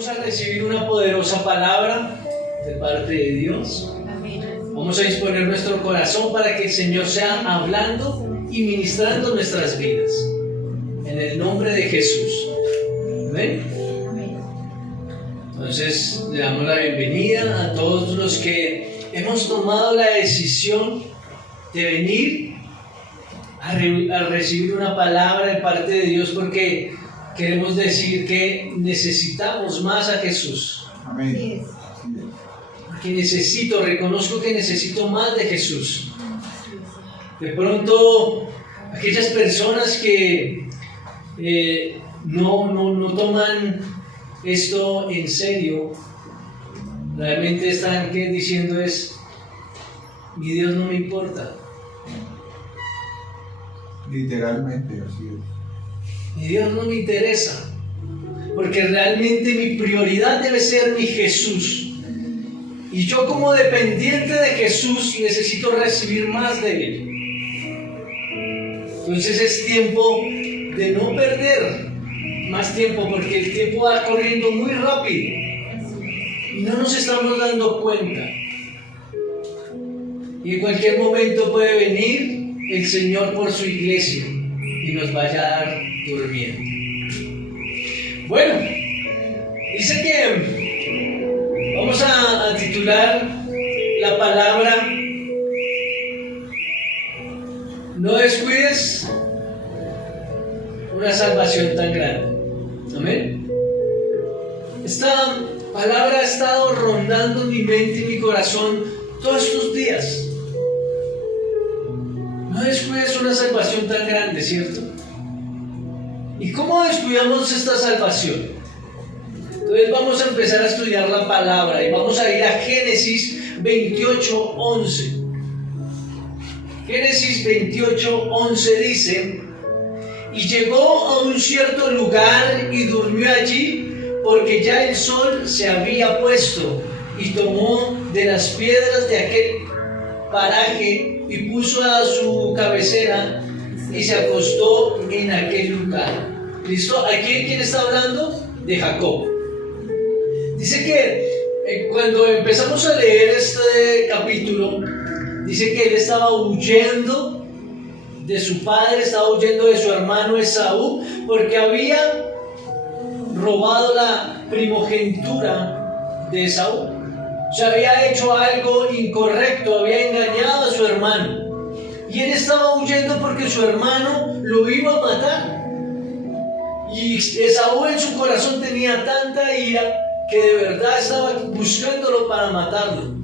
Vamos a recibir una poderosa palabra de parte de Dios. Vamos a disponer nuestro corazón para que el Señor sea hablando y ministrando nuestras vidas. En el nombre de Jesús. Amén. Entonces, le damos la bienvenida a todos los que hemos tomado la decisión de venir a recibir una palabra de parte de Dios, porque queremos decir que necesitamos más a Jesús. Amén. Porque reconozco que necesito más de Jesús. De pronto, aquellas personas que no toman esto en serio, realmente están diciendo es: mi Dios no me importa. Literalmente, así es. Mi Dios no me interesa, porque realmente mi prioridad debe ser mi Jesús. Y yo, como dependiente de Jesús, necesito recibir más de Él. Entonces es tiempo de no perder más tiempo, porque el tiempo va corriendo muy rápido y no nos estamos dando cuenta. Y en cualquier momento puede venir el Señor por su iglesia y nos vaya a dar durmiendo. Bueno, dice que vamos a titular la palabra: no descuides una salvación tan grande. Amén. Esta palabra ha estado rondando mi mente y mi corazón todos estos días. No descuides una salvación tan grande, ¿cierto? ¿Y cómo descuidamos esta salvación? Entonces vamos a empezar a estudiar la palabra y vamos a ir a Génesis 28:11. Génesis 28:11 dice: y llegó a un cierto lugar y durmió allí, porque ya el sol se había puesto, y tomó de las piedras de aquel paraje y puso a su cabecera y se acostó en aquel lugar. ¿Listo? ¿Aquí quién está hablando? De Jacob. Dice que cuando empezamos a leer este capítulo, dice que él estaba huyendo de su padre, estaba huyendo de su hermano Esaú, porque había robado la primogenitura de Esaú. Se había hecho algo incorrecto, había engañado a su hermano. Y él estaba huyendo porque su hermano lo iba a matar. Y Esaú en su corazón tenía tanta ira que de verdad estaba buscándolo para matarlo.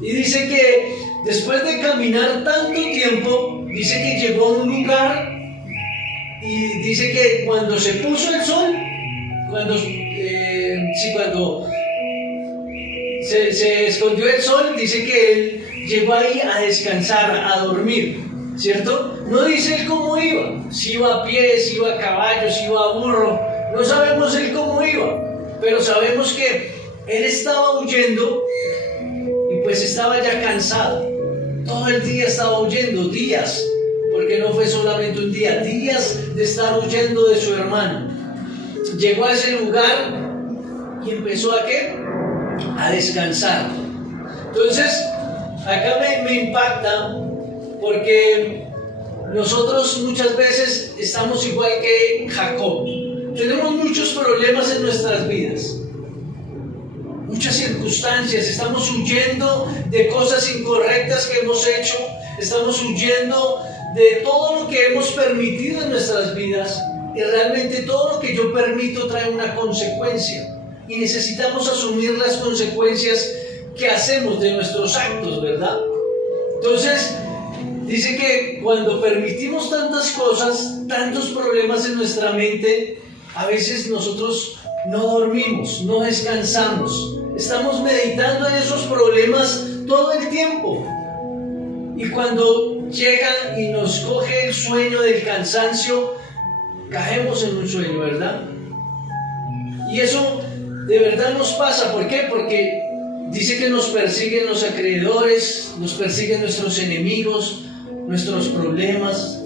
Y dice que después de caminar tanto tiempo, dice que llegó a un lugar y dice que cuando se puso el sol, cuando se escondió el sol, dice que él llegó ahí a descansar, a dormir, ¿cierto? No dice él cómo iba, si iba a pie, si iba a caballo, si iba a burro, no sabemos él cómo iba, pero sabemos que él estaba huyendo y pues estaba ya cansado. Todo el día estaba huyendo, días, porque no fue solamente un día, días de estar huyendo de su hermano. Llegó a ese lugar y empezó a ¿qué? A descansar. Entonces, acá me impacta, porque nosotros muchas veces estamos igual que Jacob. Tenemos muchos problemas en nuestras vidas, muchas circunstancias, estamos huyendo de cosas incorrectas que hemos hecho, estamos huyendo de todo lo que hemos permitido en nuestras vidas, y realmente todo lo que yo permito trae una consecuencia, y necesitamos asumir las consecuencias que hacemos de nuestros actos, ¿verdad? Entonces, dice que cuando permitimos tantas cosas, tantos problemas en nuestra mente, a veces nosotros no dormimos, no descansamos, estamos meditando en esos problemas todo el tiempo. Y cuando llega y nos coge el sueño del cansancio, caemos en un sueño, ¿verdad? Y eso de verdad nos pasa. ¿Por qué? Porque dice que nos persiguen los acreedores, nos persiguen nuestros enemigos, nuestros problemas.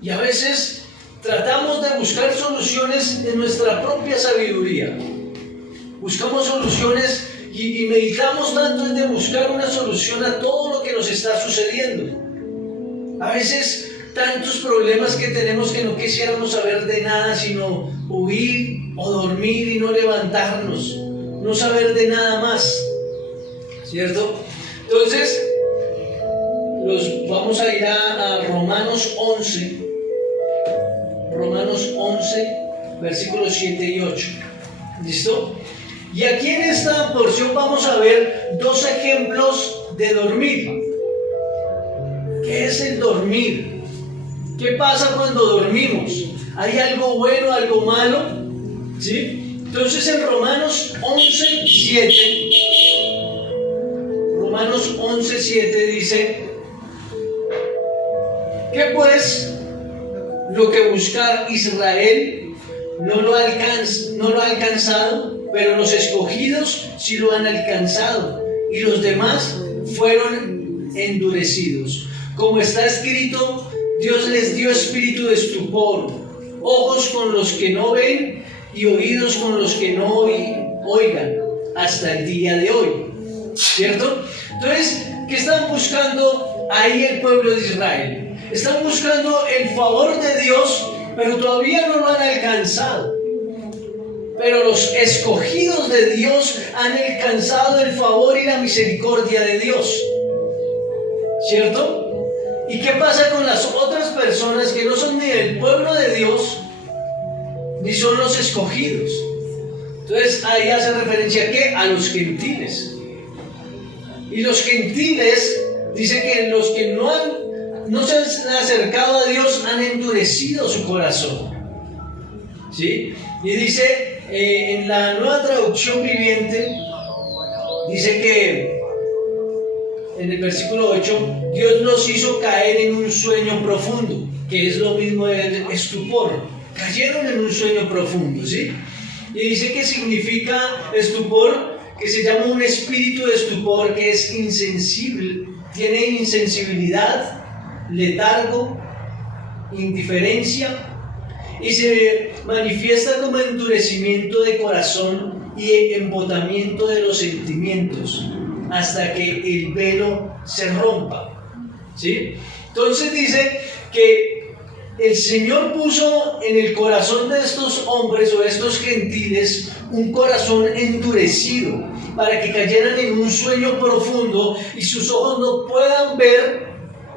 Y a veces tratamos de buscar soluciones en nuestra propia sabiduría. Buscamos soluciones y meditamos tanto en de buscar una solución a todo lo que nos está sucediendo. A veces tantos problemas que tenemos que no quisiéramos saber de nada, sino huir o dormir y no levantarnos, no saber de nada más, ¿cierto? Entonces, vamos a ir a Romanos 11, versículos 7 y 8, ¿listo? Y aquí en esta porción vamos a ver dos ejemplos de dormir. ¿Qué es el dormir? ¿Qué pasa cuando dormimos? ¿Hay algo bueno, algo malo? ¿Sí? Entonces en Romanos 11:7 dice: ¿qué pues? Lo que buscar Israel no lo ha alcanzado, pero los escogidos sí lo han alcanzado, y los demás fueron endurecidos. Como está escrito, Dios les dio espíritu de estupor, ojos con los que no ven y oídos con los que no oigan, hasta el día de hoy. ¿Cierto? Entonces, ¿qué están buscando ahí el pueblo de Israel? Están buscando el favor de Dios, pero todavía no lo han alcanzado. Pero los escogidos de Dios han alcanzado el favor y la misericordia de Dios. ¿Cierto? ¿Y qué pasa con las otras personas que no son ni del pueblo de Dios, ni son los escogidos? Entonces ahí hace referencia ¿a qué? A los gentiles. Y los gentiles, dice que los que no se han acercado a Dios han endurecido su corazón. ¿Sí? Y dice en la Nueva Traducción Viviente, dice que en el versículo 8, Dios los hizo caer en un sueño profundo, que es lo mismo del estupor. Cayeron en un sueño profundo, ¿sí? Y dice que significa estupor, que se llama un espíritu de estupor, que es insensible, tiene insensibilidad, letargo, indiferencia, y se manifiesta como endurecimiento de corazón y embotamiento de los sentimientos, hasta que el velo se rompa, ¿sí? Entonces dice que el Señor puso en el corazón de estos hombres o de estos gentiles un corazón endurecido para que cayeran en un sueño profundo y sus ojos no puedan ver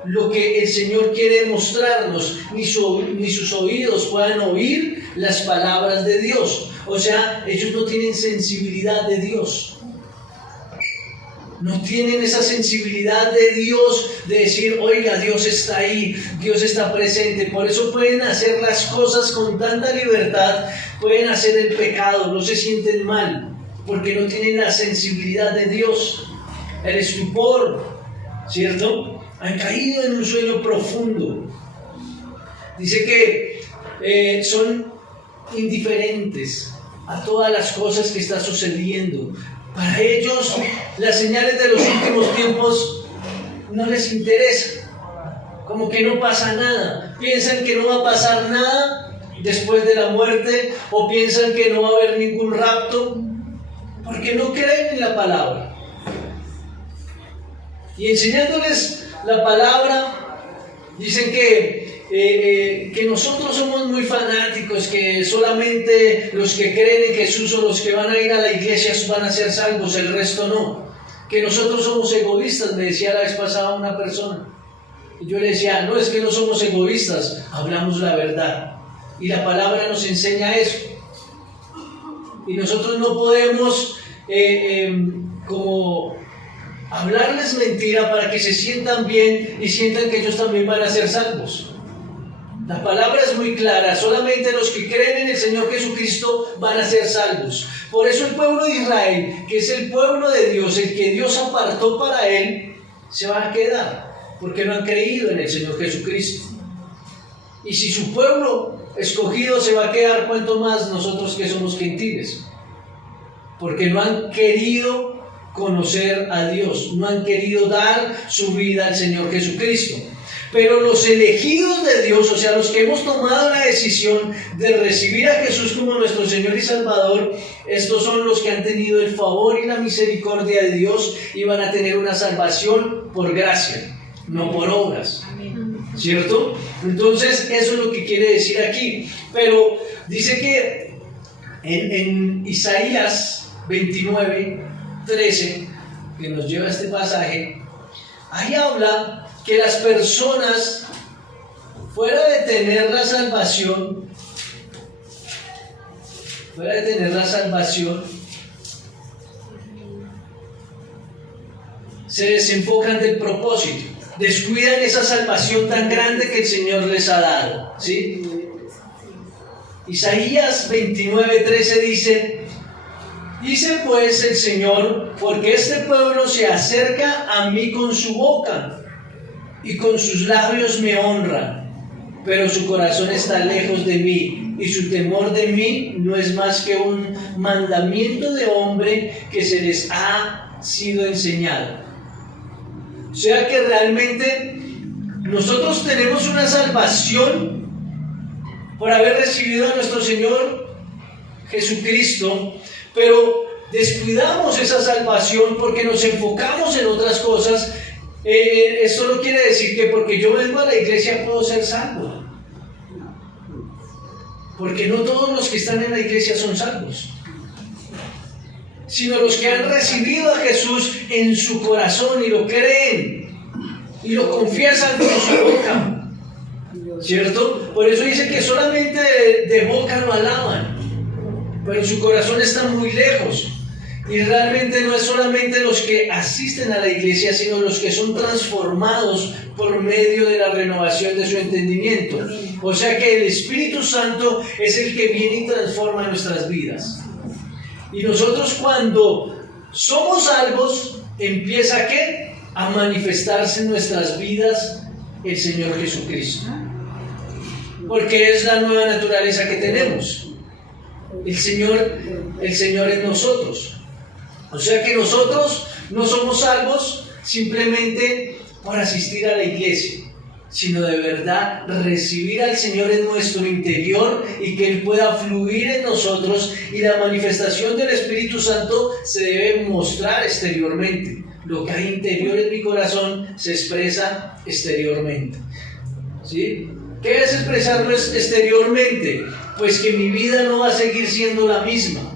lo que el Señor quiere mostrarnos, ni sus oídos puedan oír las palabras de Dios. O sea, ellos no tienen sensibilidad de Dios. No tienen esa sensibilidad de Dios, de decir, oiga, Dios está ahí, Dios está presente. Por eso pueden hacer las cosas con tanta libertad, pueden hacer el pecado, no se sienten mal, porque no tienen la sensibilidad de Dios. El estupor, ¿cierto? Han caído en un sueño profundo. Dice que son indiferentes a todas las cosas que están sucediendo. Para ellos, las señales de los últimos tiempos no les interesa. Como que no pasa nada. Piensan que no va a pasar nada después de la muerte, o piensan que no va a haber ningún rapto, porque no creen en la palabra. Y enseñándoles la palabra, dicen que nosotros somos muy fanáticos, que solamente los que creen en Jesús o los que van a ir a la iglesia van a ser salvos, el resto no. Que nosotros somos egoístas, me decía la vez pasada una persona. Y yo le decía, no, es que no somos egoístas, hablamos la verdad. Y la palabra nos enseña eso. Y nosotros no podemos como hablarles mentira para que se sientan bien y sientan que ellos también van a ser salvos. La palabra es muy clara, solamente los que creen en el Señor Jesucristo van a ser salvos. Por eso el pueblo de Israel, que es el pueblo de Dios, el que Dios apartó para él, se va a quedar, porque no han creído en el Señor Jesucristo. Y si su pueblo escogido se va a quedar, ¿cuánto más nosotros que somos gentiles? Porque no han querido conocer a Dios, no han querido dar su vida al Señor Jesucristo. Pero los elegidos de Dios, o sea, los que hemos tomado la decisión de recibir a Jesús como nuestro Señor y Salvador, estos son los que han tenido el favor y la misericordia de Dios y van a tener una salvación por gracia, no por obras. ¿Cierto? Entonces, eso es lo que quiere decir aquí. Pero dice que en Isaías 29:13, que nos lleva a este pasaje, ahí habla que las personas, fuera de tener la salvación, se desenfocan del propósito, descuidan esa salvación tan grande que el Señor les ha dado, ¿sí? Isaías 29:13 dice pues el Señor, porque este pueblo se acerca a mí con su boca y con sus labios me honra, pero su corazón está lejos de mí y su temor de mí no es más que un mandamiento de hombre que se les ha sido enseñado. O sea que realmente nosotros tenemos una salvación por haber recibido a nuestro Señor Jesucristo, pero descuidamos esa salvación porque nos enfocamos en otras cosas. Esto no quiere decir que porque yo vengo a la iglesia puedo ser salvo, porque no todos los que están en la iglesia son salvos, sino los que han recibido a Jesús en su corazón y lo creen y lo confiesan con su boca, ¿cierto? Por eso dice que solamente de boca lo alaban, pero su corazón está muy lejos. Y realmente no es solamente los que asisten a la iglesia, sino los que son transformados por medio de la renovación de su entendimiento. O sea que el Espíritu Santo es el que viene y transforma nuestras vidas. Y nosotros cuando somos salvos, empieza ¿qué? A manifestarse en nuestras vidas el Señor Jesucristo. Porque es la nueva naturaleza que tenemos. El Señor en nosotros. O sea que nosotros no somos salvos simplemente por asistir a la iglesia, sino de verdad recibir al Señor en nuestro interior y que Él pueda fluir en nosotros, y la manifestación del Espíritu Santo se debe mostrar exteriormente. Lo que hay interior en mi corazón se expresa exteriormente. ¿Sí? ¿Qué es expresarlo exteriormente? Pues que mi vida no va a seguir siendo la misma.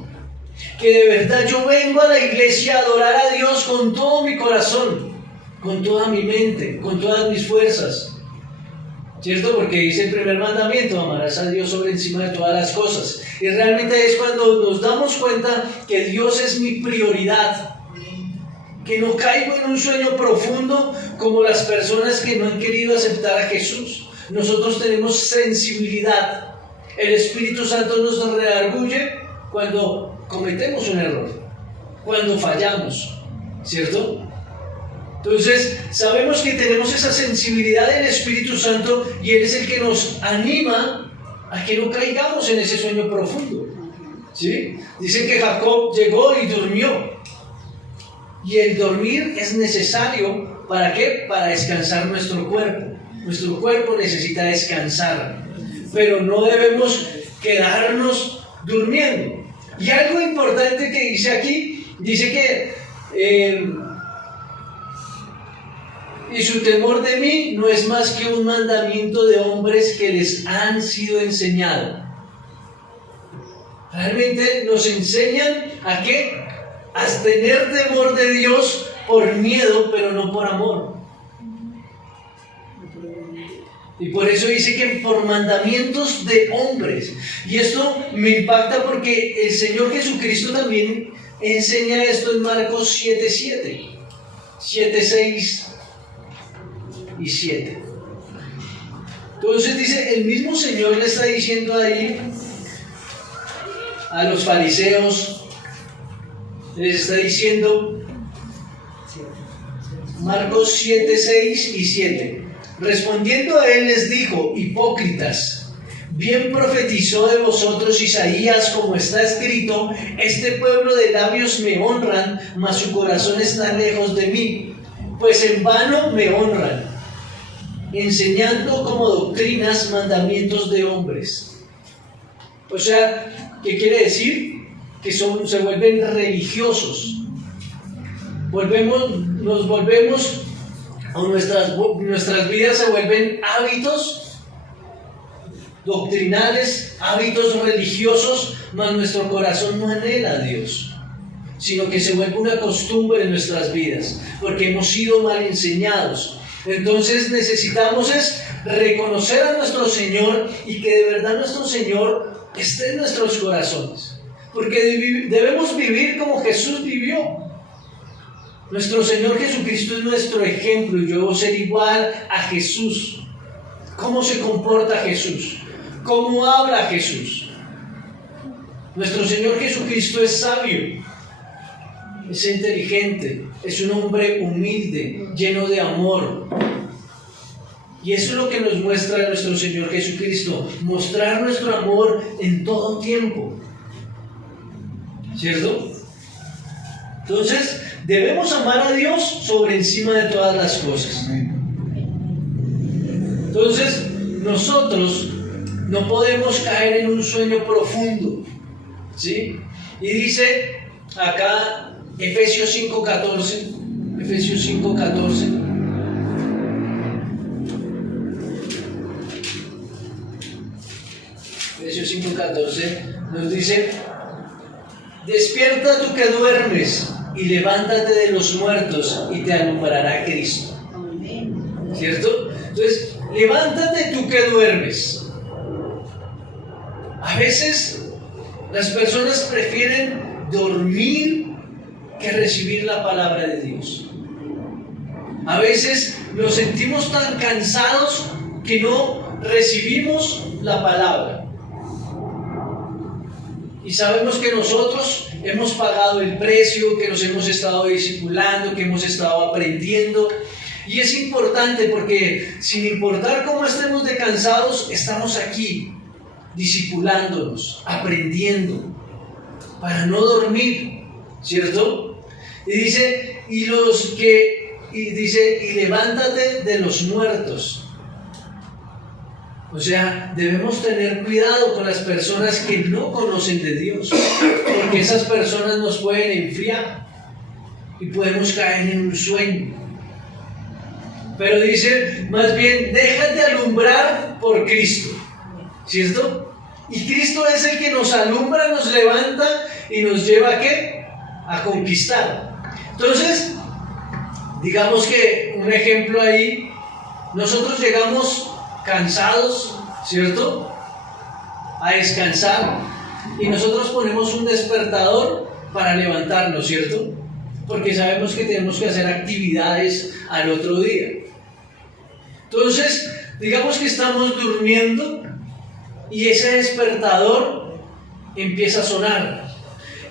Que de verdad yo vengo a la iglesia a adorar a Dios con todo mi corazón, con toda mi mente, con todas mis fuerzas, ¿cierto? Porque dice el primer mandamiento: amarás a Dios sobre encima de todas las cosas. Y realmente es cuando nos damos cuenta que Dios es mi prioridad, que no caigo en un sueño profundo como las personas que no han querido aceptar a Jesús. Nosotros tenemos sensibilidad. El Espíritu Santo nos redarguye cuando cometemos un error, cuando fallamos, ¿cierto? Entonces sabemos que tenemos esa sensibilidad del Espíritu Santo y Él es el que nos anima a que no caigamos en ese sueño profundo, ¿sí? Dice que Jacob llegó y durmió, y el dormir es necesario, ¿para qué? Para descansar nuestro cuerpo. Nuestro cuerpo necesita descansar, pero no debemos quedarnos durmiendo. Y algo importante que dice aquí, dice que y su temor de mí no es más que un mandamiento de hombres que les han sido enseñado. Realmente nos enseñan a qué, a tener temor de Dios por miedo, pero no por amor. Y por eso dice que por mandamientos de hombres. Y esto me impacta porque el Señor Jesucristo también enseña esto en Marcos 7:7, 7:6 y 7. Entonces dice, el mismo Señor le está diciendo ahí a los fariseos, les está diciendo, Marcos 7:6 y 7. Respondiendo a él les dijo: hipócritas, bien profetizó de vosotros Isaías, como está escrito: este pueblo de labios me honran, mas su corazón está lejos de mí, pues en vano me honran. enseñando como doctrinas mandamientos de hombres. O sea, ¿qué quiere decir? Que se vuelven religiosos. Nos volvemos, o nuestras vidas se vuelven hábitos doctrinales, hábitos religiosos, mas nuestro corazón no anhela a Dios, sino que se vuelve una costumbre en nuestras vidas, porque hemos sido mal enseñados. Entonces necesitamos reconocer a nuestro Señor y que de verdad nuestro Señor esté en nuestros corazones, porque debemos vivir como Jesús vivió. Nuestro Señor Jesucristo es nuestro ejemplo y yo debo ser igual a Jesús. ¿Cómo se comporta Jesús? ¿Cómo habla Jesús? Nuestro Señor Jesucristo es sabio, es inteligente, es un hombre humilde, lleno de amor. Y eso es lo que nos muestra nuestro Señor Jesucristo, mostrar nuestro amor en todo tiempo. ¿Cierto? Entonces, debemos amar a Dios sobre encima de todas las cosas. Entonces, nosotros no podemos caer en un sueño profundo, ¿sí? Y dice acá Efesios 5:14, Efesios 5:14. Efesios 5:14 nos dice: despierta tú que duermes y levántate de los muertos y te alumbrará Cristo. ¿Cierto? Entonces, levántate tú que duermes. A veces las personas prefieren dormir que recibir la palabra de Dios. A veces nos sentimos tan cansados que no recibimos la palabra. Y sabemos que nosotros hemos pagado el precio, que nos hemos estado discipulando, que hemos estado aprendiendo. Y es importante porque sin importar cómo estemos de cansados, estamos aquí discipulándonos, aprendiendo, para no dormir, ¿cierto? Y dice, y levántate de los muertos. O sea, debemos tener cuidado con las personas que no conocen de Dios, porque esas personas nos pueden enfriar y podemos caer en un sueño. Pero dice, más bien, déjate alumbrar por Cristo, ¿cierto? Y Cristo es el que nos alumbra, nos levanta y nos lleva ¿a qué? A conquistar. Entonces, digamos que un ejemplo ahí, nosotros llegamos cansados, ¿cierto? A descansar. Y nosotros ponemos un despertador para levantarnos, ¿cierto? Porque sabemos que tenemos que hacer actividades al otro día. Entonces, digamos que estamos durmiendo y ese despertador empieza a sonar.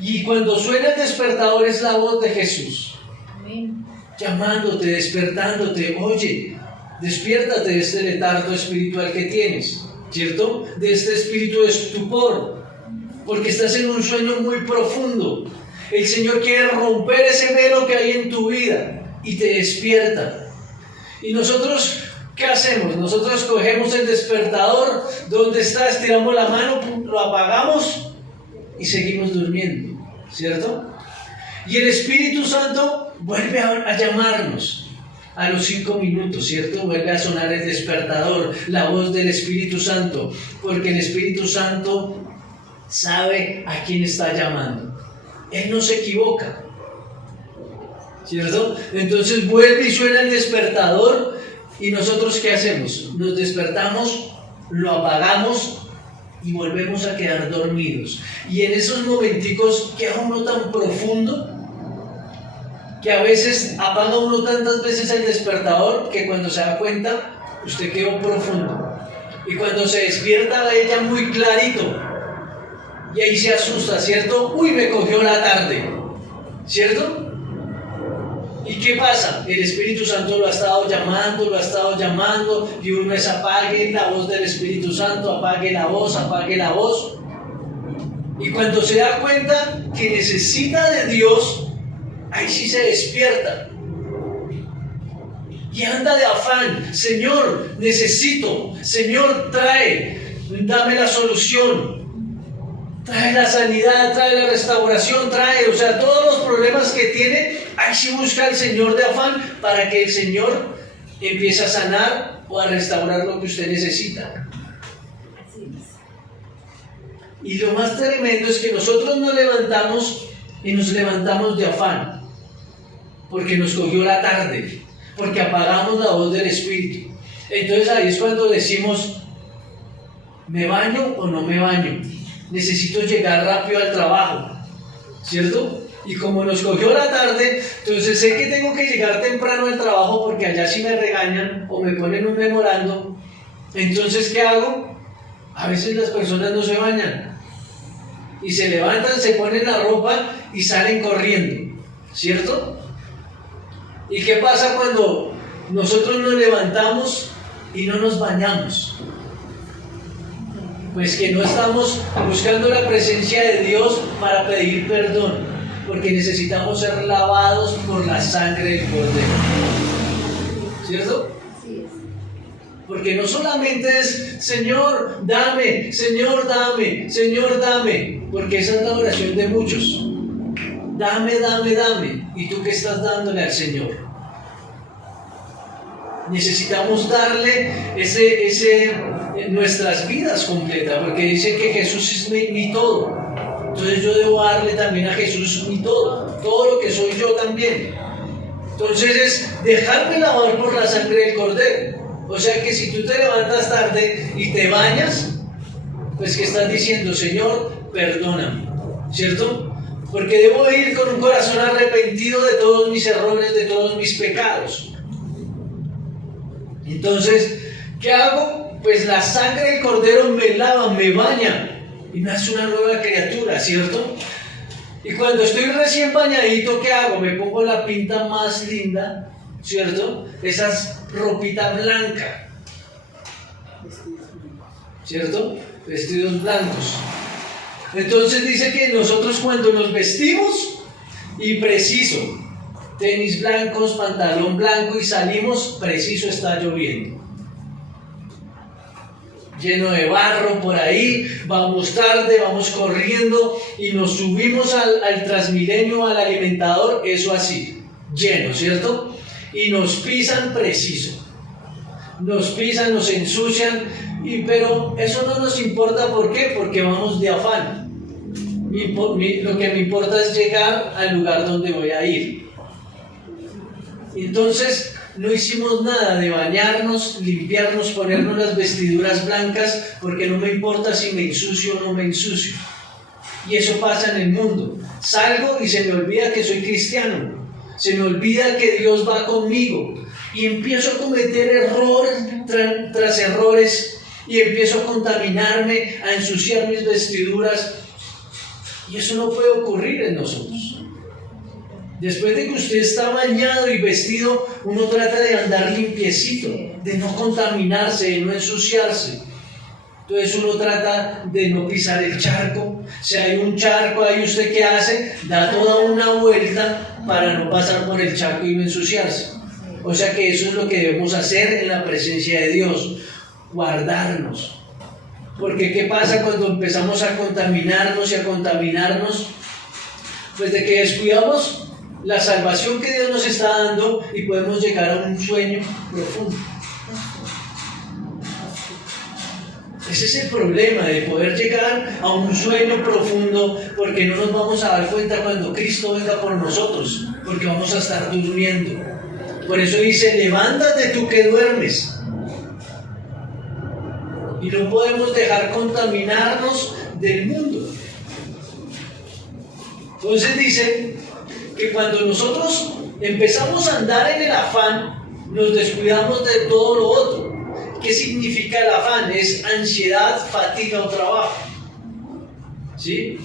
Y cuando suena el despertador es la voz de Jesús. Amén. Llamándote, despertándote. Oye, despiértate de este letargo espiritual que tienes, ¿cierto? De este espíritu de estupor, porque estás en un sueño muy profundo. El Señor quiere romper ese velo que hay en tu vida y te despierta. Y nosotros, ¿qué hacemos? Nosotros cogemos el despertador, donde está, estiramos la mano, lo apagamos y seguimos durmiendo, ¿cierto? Y el Espíritu Santo vuelve a llamarnos. A los 5 minutos, ¿cierto? Vuelve a sonar el despertador, la voz del Espíritu Santo, porque el Espíritu Santo sabe a quién está llamando. Él no se equivoca, ¿cierto? Entonces vuelve y suena el despertador y nosotros ¿qué hacemos? Nos despertamos, lo apagamos y volvemos a quedar dormidos. Y en esos momenticos queda uno tan profundo que a veces apaga uno tantas veces el despertador que cuando se da cuenta, usted quedó profundo. Y cuando se despierta ve ya muy clarito. Y ahí se asusta, ¿cierto? Uy, me cogió la tarde, ¿cierto? ¿Y qué pasa? El Espíritu Santo lo ha estado llamando, y uno es apague la voz del Espíritu Santo, apague la voz. Y cuando se da cuenta que necesita de Dios, ahí sí se despierta. y anda de afán. Señor, necesito. Señor, trae, dame la solución. Trae la sanidad, trae la restauración, trae, o sea, todos los problemas que tiene, ahí sí busca al Señor de afán para que el Señor empiece a sanar o a restaurar lo que usted necesita. Y lo más tremendo es que nosotros nos levantamos y nos levantamos de afán, porque nos cogió la tarde, porque apagamos la voz del Espíritu. Entonces ahí es cuando decimos, ¿me baño o no me baño? Necesito llegar rápido al trabajo, ¿cierto? Y como nos cogió la tarde, entonces sé que tengo que llegar temprano al trabajo porque allá sí me regañan o me ponen un memorando. Entonces, ¿qué hago? A veces las personas no se bañan y se levantan, se ponen la ropa y salen corriendo, ¿cierto? ¿Y qué pasa cuando nosotros nos levantamos y no nos bañamos? Pues que no estamos buscando la presencia de Dios para pedir perdón, porque necesitamos ser lavados por la sangre del Cordero, ¿cierto? Porque no solamente es Señor, dame, Señor, dame, Señor, dame, porque esa es la oración de muchos. Dame, dame, dame. ¿Y tú qué estás dándole al Señor? Necesitamos darle nuestras vidas completas, porque dice que Jesús es mi todo. Entonces yo debo darle también a Jesús mi todo lo que soy yo también. Entonces es dejarme lavar por la sangre del Cordero. O sea que si tú te levantas tarde y te bañas, pues que estás diciendo, Señor, perdóname, ¿cierto? Porque debo ir con un corazón arrepentido de todos mis errores, de todos mis pecados. Entonces, ¿qué hago? Pues la sangre del Cordero me lava, me baña y me hace una nueva criatura, ¿cierto? Y cuando estoy recién bañadito, ¿qué hago? Me pongo la pinta más linda, ¿cierto? Esas ropita blanca, ¿cierto? Vestidos blancos. Entonces dice que nosotros cuando nos vestimos, y preciso, tenis blancos, pantalón blanco y salimos, preciso está lloviendo. Lleno de barro por ahí, vamos tarde, vamos corriendo y nos subimos al Transmilenio, al alimentador, eso así, lleno, ¿cierto? Y nos pisan preciso. Nos pisan, nos ensucian, pero eso no nos importa, ¿por qué? Porque vamos de afán. Lo que me importa es llegar al lugar donde voy a ir. Entonces no hicimos nada de bañarnos, limpiarnos, ponernos las vestiduras blancas, porque no me importa si me ensucio o no me ensucio. Y eso pasa en el mundo. Salgo y se me olvida que soy cristiano, se me olvida que Dios va conmigo y empiezo a cometer errores tras errores y empiezo a contaminarme, a ensuciar mis vestiduras, y eso no puede ocurrir en nosotros. Después de que usted está bañado y vestido, uno trata de andar limpiecito, de no contaminarse, de no ensuciarse. Entonces uno trata de no pisar el charco. Si hay un charco ahí, ¿usted qué hace? Da toda una vuelta para no pasar por el charco y no ensuciarse. O sea que eso es lo que debemos hacer en la presencia de Dios, guardarnos. Porque ¿qué pasa cuando empezamos a contaminarnos y a contaminarnos? Pues de que descuidamos la salvación que Dios nos está dando y podemos llegar a un sueño profundo. Ese es el problema, de poder llegar a un sueño profundo, porque no nos vamos a dar cuenta cuando Cristo venga por nosotros, porque vamos a estar durmiendo. Por eso dice, levántate tú que duermes. Y no podemos dejar contaminarnos del mundo. Entonces dice que cuando nosotros empezamos a andar en el afán, nos descuidamos de todo lo otro. ¿Qué significa el afán? Es ansiedad, fatiga o trabajo. ¿Sí?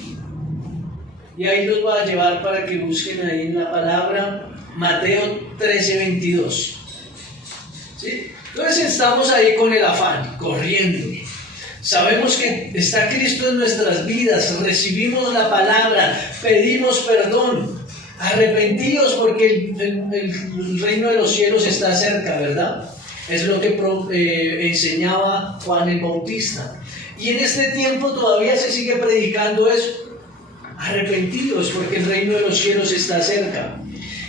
Y ahí los voy a llevar para que busquen ahí en la palabra Mateo 13:22. ¿Sí? Entonces estamos ahí con el afán, corriendo. Sabemos que está Cristo en nuestras vidas, recibimos la palabra, pedimos perdón, Arrepentíos porque el reino de los cielos está cerca, ¿verdad? Es lo que enseñaba Juan el Bautista. Y en este tiempo todavía se sigue predicando eso. Arrepentíos porque el reino de los cielos está cerca.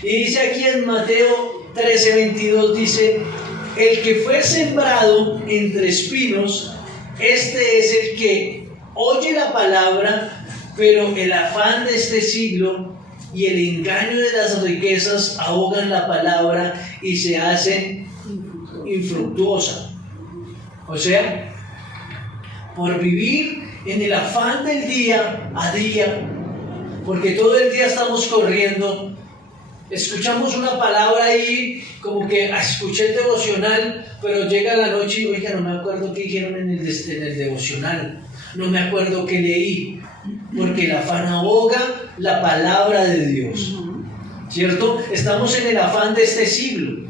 Y dice aquí en Mateo 13:22, dice: el que fue sembrado entre espinos, este es el que oye la palabra, pero el afán de este siglo y el engaño de las riquezas ahogan la palabra y se hacen infructuosa. O sea, por vivir en el afán del día a día, porque todo el día estamos corriendo, escuchamos una palabra ahí, como que escuché el devocional, pero llega la noche y oiga, no me acuerdo qué dijeron en el devocional, no me acuerdo qué leí, porque el afán ahoga la palabra de Dios, ¿cierto? Estamos en el afán de este siglo.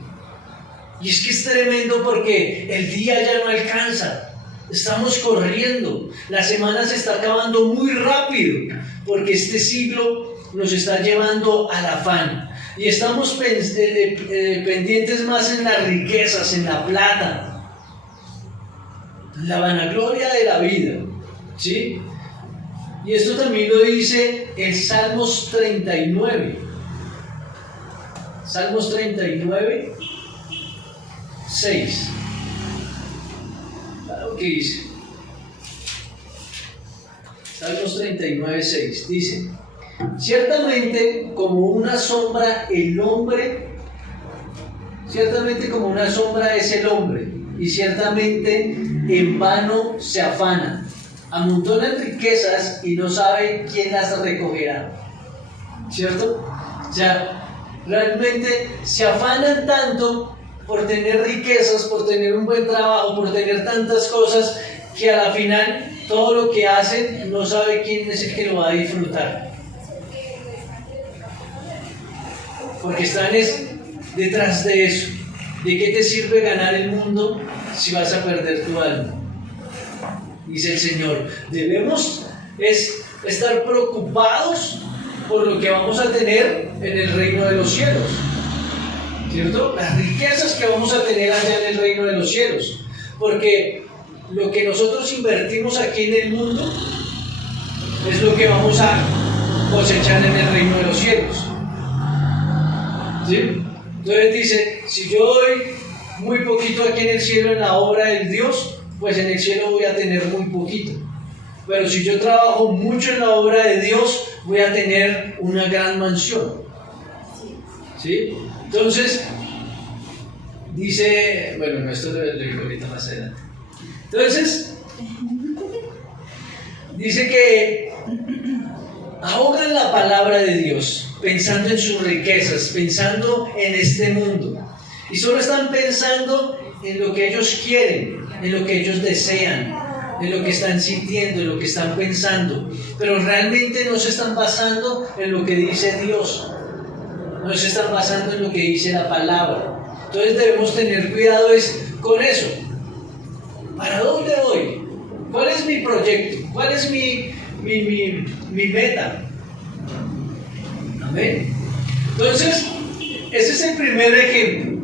Y es que es tremendo porque el día ya no alcanza. Estamos corriendo. La semana se está acabando muy rápido porque este siglo nos está llevando al afán. Y estamos pendientes más en las riquezas, en la plata, en la vanagloria de la vida. ¿Sí? Y esto también lo dice el Salmos 39. Salmos 39. 6. Claro que dice. Salmos 39, 6. Dice: ciertamente como una sombra el hombre, ciertamente como una sombra es el hombre, y ciertamente en vano se afana. Amontonan riquezas y no sabe quién las recogerá. ¿Cierto? O sea, realmente se afanan tanto por tener riquezas, por tener un buen trabajo, por tener tantas cosas, que a la final todo lo que hacen no sabe quién es el que lo va a disfrutar. Porque están detrás de eso. ¿De qué te sirve ganar el mundo si vas a perder tu alma? Dice el Señor, debemos estar preocupados por lo que vamos a tener en el reino de los cielos. ¿Cierto? Las riquezas que vamos a tener allá en el reino de los cielos. Porque lo que nosotros invertimos aquí en el mundo es lo que vamos a cosechar en el reino de los cielos. ¿Sí? Entonces dice, si yo doy muy poquito aquí en el cielo en la obra del Dios, pues en el cielo voy a tener muy poquito. Pero si yo trabajo mucho en la obra de Dios, voy a tener una gran mansión. ¿Sí? Entonces, dice, bueno, no, esto lo digo ahorita más adelante. Entonces, dice que ahogan la palabra de Dios, pensando en sus riquezas, pensando en este mundo. Y solo están pensando en lo que ellos quieren, en lo que ellos desean, en lo que están sintiendo, en lo que están pensando. Pero realmente no se están basando en lo que dice Dios. No se están basando en lo que dice la palabra. Entonces debemos tener cuidado con eso. ¿Para dónde voy? ¿Cuál es mi proyecto? ¿Cuál es mi meta? Amén. Entonces, ese es el primer ejemplo.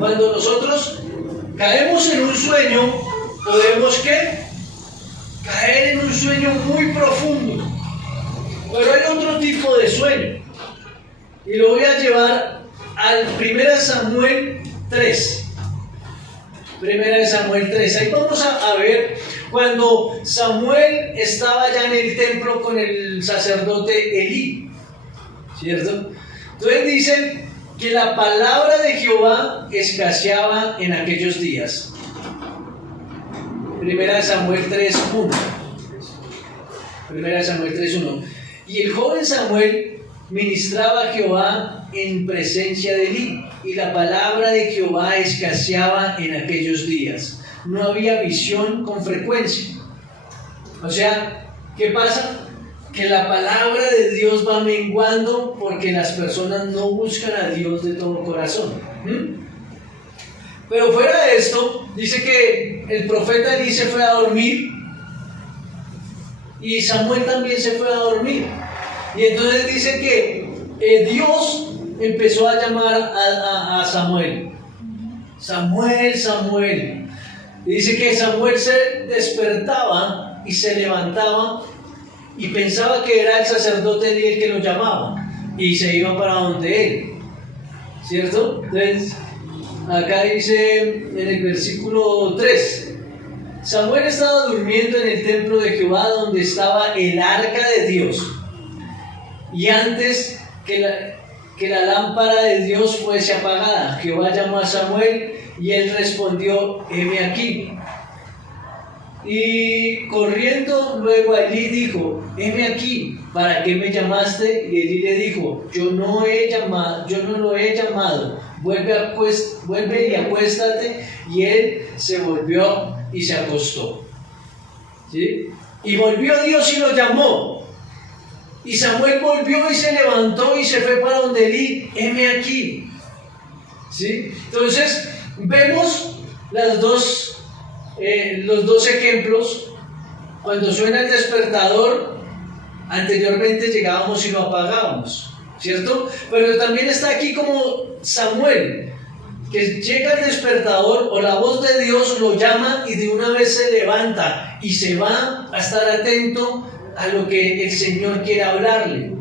Cuando nosotros caemos en un sueño, podemos ¿qué? Caer en un sueño muy profundo. Pero hay otro tipo de sueño. Y lo voy a llevar al 1 Samuel 3. 1 Samuel 3. Ahí vamos a ver cuando Samuel estaba ya en el templo con el sacerdote Elí. ¿Cierto? Entonces dicen que la palabra de Jehová escaseaba en aquellos días. 1 Samuel 3:1. 1 Samuel 3:1. Y el joven Samuel ministraba a Jehová en presencia de Elí, y la palabra de Jehová escaseaba en aquellos días. No había visión con frecuencia. O sea, ¿qué pasa? Que la palabra de Dios va menguando porque las personas no buscan a Dios de todo corazón. Pero fuera de esto, dice que el profeta Elí se fue a dormir y Samuel también se fue a dormir. Y entonces dice que Dios empezó a llamar a Samuel. Samuel, Samuel. Dice que Samuel se despertaba y se levantaba y pensaba que era el sacerdote Eli el que lo llamaba y se iba para donde él, ¿cierto? Entonces, acá dice en el versículo 3: Samuel estaba durmiendo en el templo de Jehová donde estaba el arca de Dios, y antes que la lámpara de Dios fuese apagada, Jehová llamó a Samuel y él respondió: heme aquí. Y corriendo luego a Elí dijo: heme aquí, ¿para qué me llamaste? Y Elí le dijo: yo no lo he llamado, vuelve y acuéstate. Y él se volvió y se acostó. ¿Sí? Y volvió Dios y lo llamó. Y Samuel volvió y se levantó y se fue para donde Elí: heme aquí. ¿Sí? Entonces vemos los dos ejemplos. Cuando suena el despertador, anteriormente llegábamos y lo apagábamos, ¿cierto? Pero también está aquí como Samuel, que llega el despertador o la voz de Dios lo llama y de una vez se levanta y se va a estar atento a lo que el Señor quiere hablarle.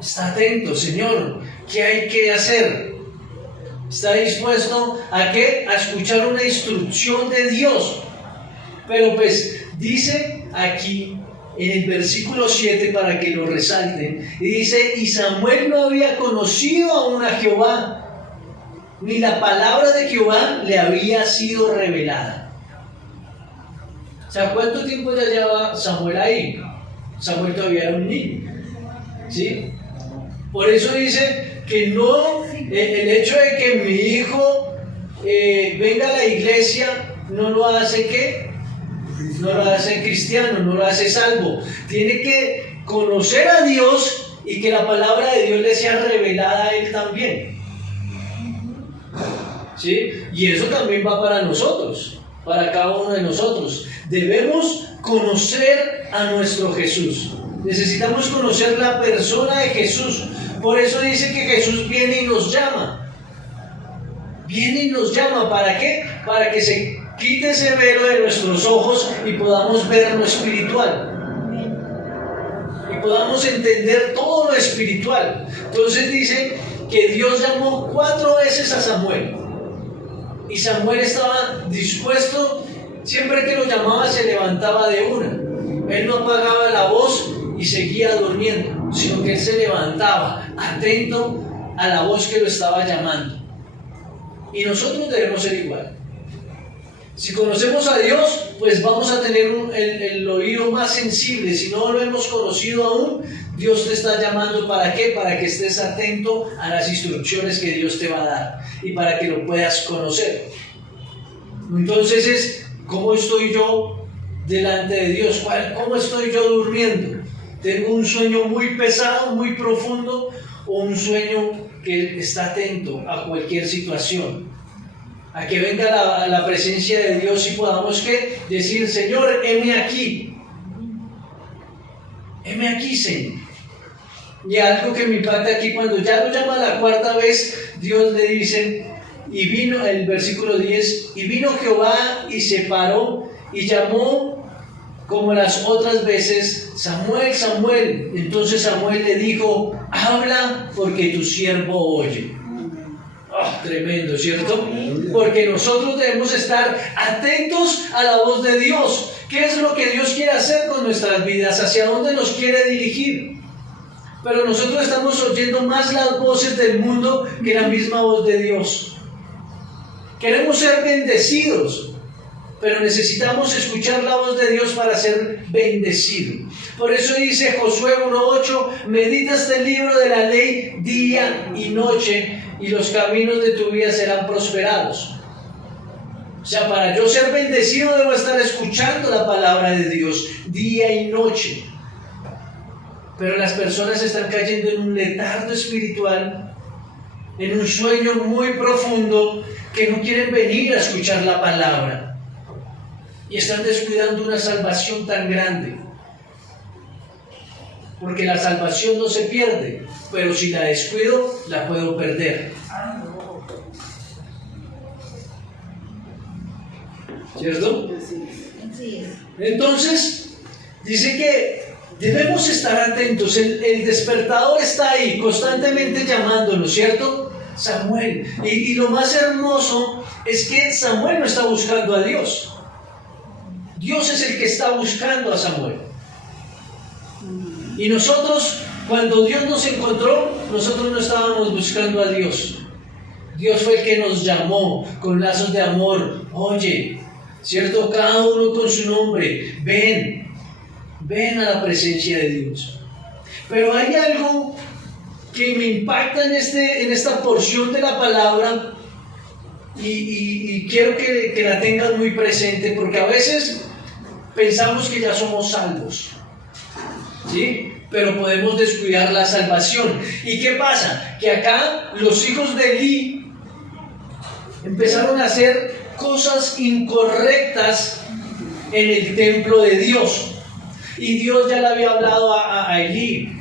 Está atento: Señor, ¿qué hay que hacer? Está dispuesto ¿a qué? A escuchar una instrucción de Dios. Pero pues dice aquí en el versículo 7, para que lo resalten, y dice: y Samuel no había conocido aún a Jehová, ni la palabra de Jehová le había sido revelada. O sea, ¿cuánto tiempo ya lleva Samuel ahí? Samuel todavía era un niño, ¿sí? Por eso dice que no, el hecho de que mi hijo venga a la iglesia no lo hace ¿qué? No lo hace cristiano, no lo hace salvo. Tiene que conocer a Dios y que la palabra de Dios le sea revelada a él también, ¿sí? Y eso también va para nosotros, para cada uno de nosotros. Debemos conocer a nuestro Jesús. Necesitamos conocer la persona de Jesús. Por eso dice que Jesús viene y nos llama. Viene y nos llama, ¿para qué? Para que se quite ese velo de nuestros ojos y podamos ver lo espiritual. Y podamos entender todo lo espiritual. Entonces dice que Dios llamó 4 veces a Samuel. Y Samuel estaba dispuesto, siempre que lo llamaba se levantaba de una. Él no apagaba la voz y seguía durmiendo, sino que él se levantaba atento a la voz que lo estaba llamando. Y nosotros debemos ser igual. Si conocemos a Dios, pues vamos a tener el oído más sensible. Si no lo hemos conocido aún, Dios te está llamando, ¿para qué? Para que estés atento a las instrucciones que Dios te va a dar y para que lo puedas conocer. Entonces es: ¿cómo estoy yo delante de Dios? ¿Cómo estoy yo durmiendo? ¿Tengo un sueño muy pesado, muy profundo, o un sueño que está atento a cualquier situación? A que venga la presencia de Dios y podamos ¿qué? Decir: Señor, heme aquí. Heme aquí, Señor. Y algo que me impacta aquí, cuando ya lo llama la 4ª vez, Dios le dice, y vino, el versículo 10, y vino Jehová y se paró y llamó como las otras veces: Samuel, Samuel. Entonces Samuel le dijo: habla, porque tu siervo oye. Oh, tremendo, ¿cierto? Porque nosotros debemos estar atentos a la voz de Dios. ¿Qué es lo que Dios quiere hacer con nuestras vidas? ¿Hacia dónde nos quiere dirigir? Pero nosotros estamos oyendo más las voces del mundo que la misma voz de Dios. Queremos ser bendecidos, pero necesitamos escuchar la voz de Dios para ser bendecidos. Por eso dice Josué 1:8: medita este libro de la ley día y noche, y los caminos de tu vida serán prosperados. O sea, para yo ser bendecido debo estar escuchando la palabra de Dios día y noche. Pero las personas están cayendo en un letargo espiritual, en un sueño muy profundo, que no quieren venir a escuchar la palabra. Y están descuidando una salvación tan grande. porque la salvación no se pierde, pero si la descuido, la puedo perder. ¿Cierto? Entonces, dice que debemos estar atentos. El despertador está ahí, constantemente llamándonos, ¿cierto? Samuel. Y lo más hermoso es que Samuel no está buscando a Dios. Dios es el que está buscando a Samuel. Y nosotros, cuando Dios nos encontró, nosotros no estábamos buscando a Dios. Dios fue el que nos llamó con lazos de amor. Oye, ¿cierto? Cada uno con su nombre. Ven a la presencia de Dios. Pero hay algo que me impacta en esta porción de la palabra y quiero que la tengan muy presente, porque a veces pensamos que ya somos salvos, ¿sí? Pero podemos descuidar la salvación. ¿Y qué pasa? Que acá los hijos de Elí empezaron a hacer cosas incorrectas en el templo de Dios. Y Dios ya le había hablado a Elí.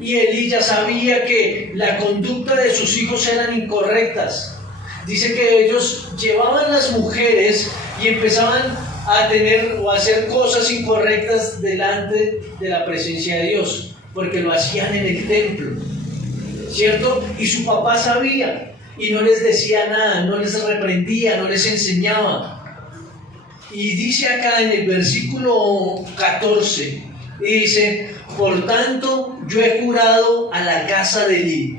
Y Elí ya sabía que la conducta de sus hijos eran incorrectas. Dice que ellos llevaban las mujeres y empezaban a tener o a hacer cosas incorrectas delante de la presencia de Dios, porque lo hacían en el templo, ¿cierto? Y su papá sabía y no les decía nada, no les reprendía, no les enseñaba. Y dice acá en el versículo 14, dice: por tanto yo he jurado a la casa de Elí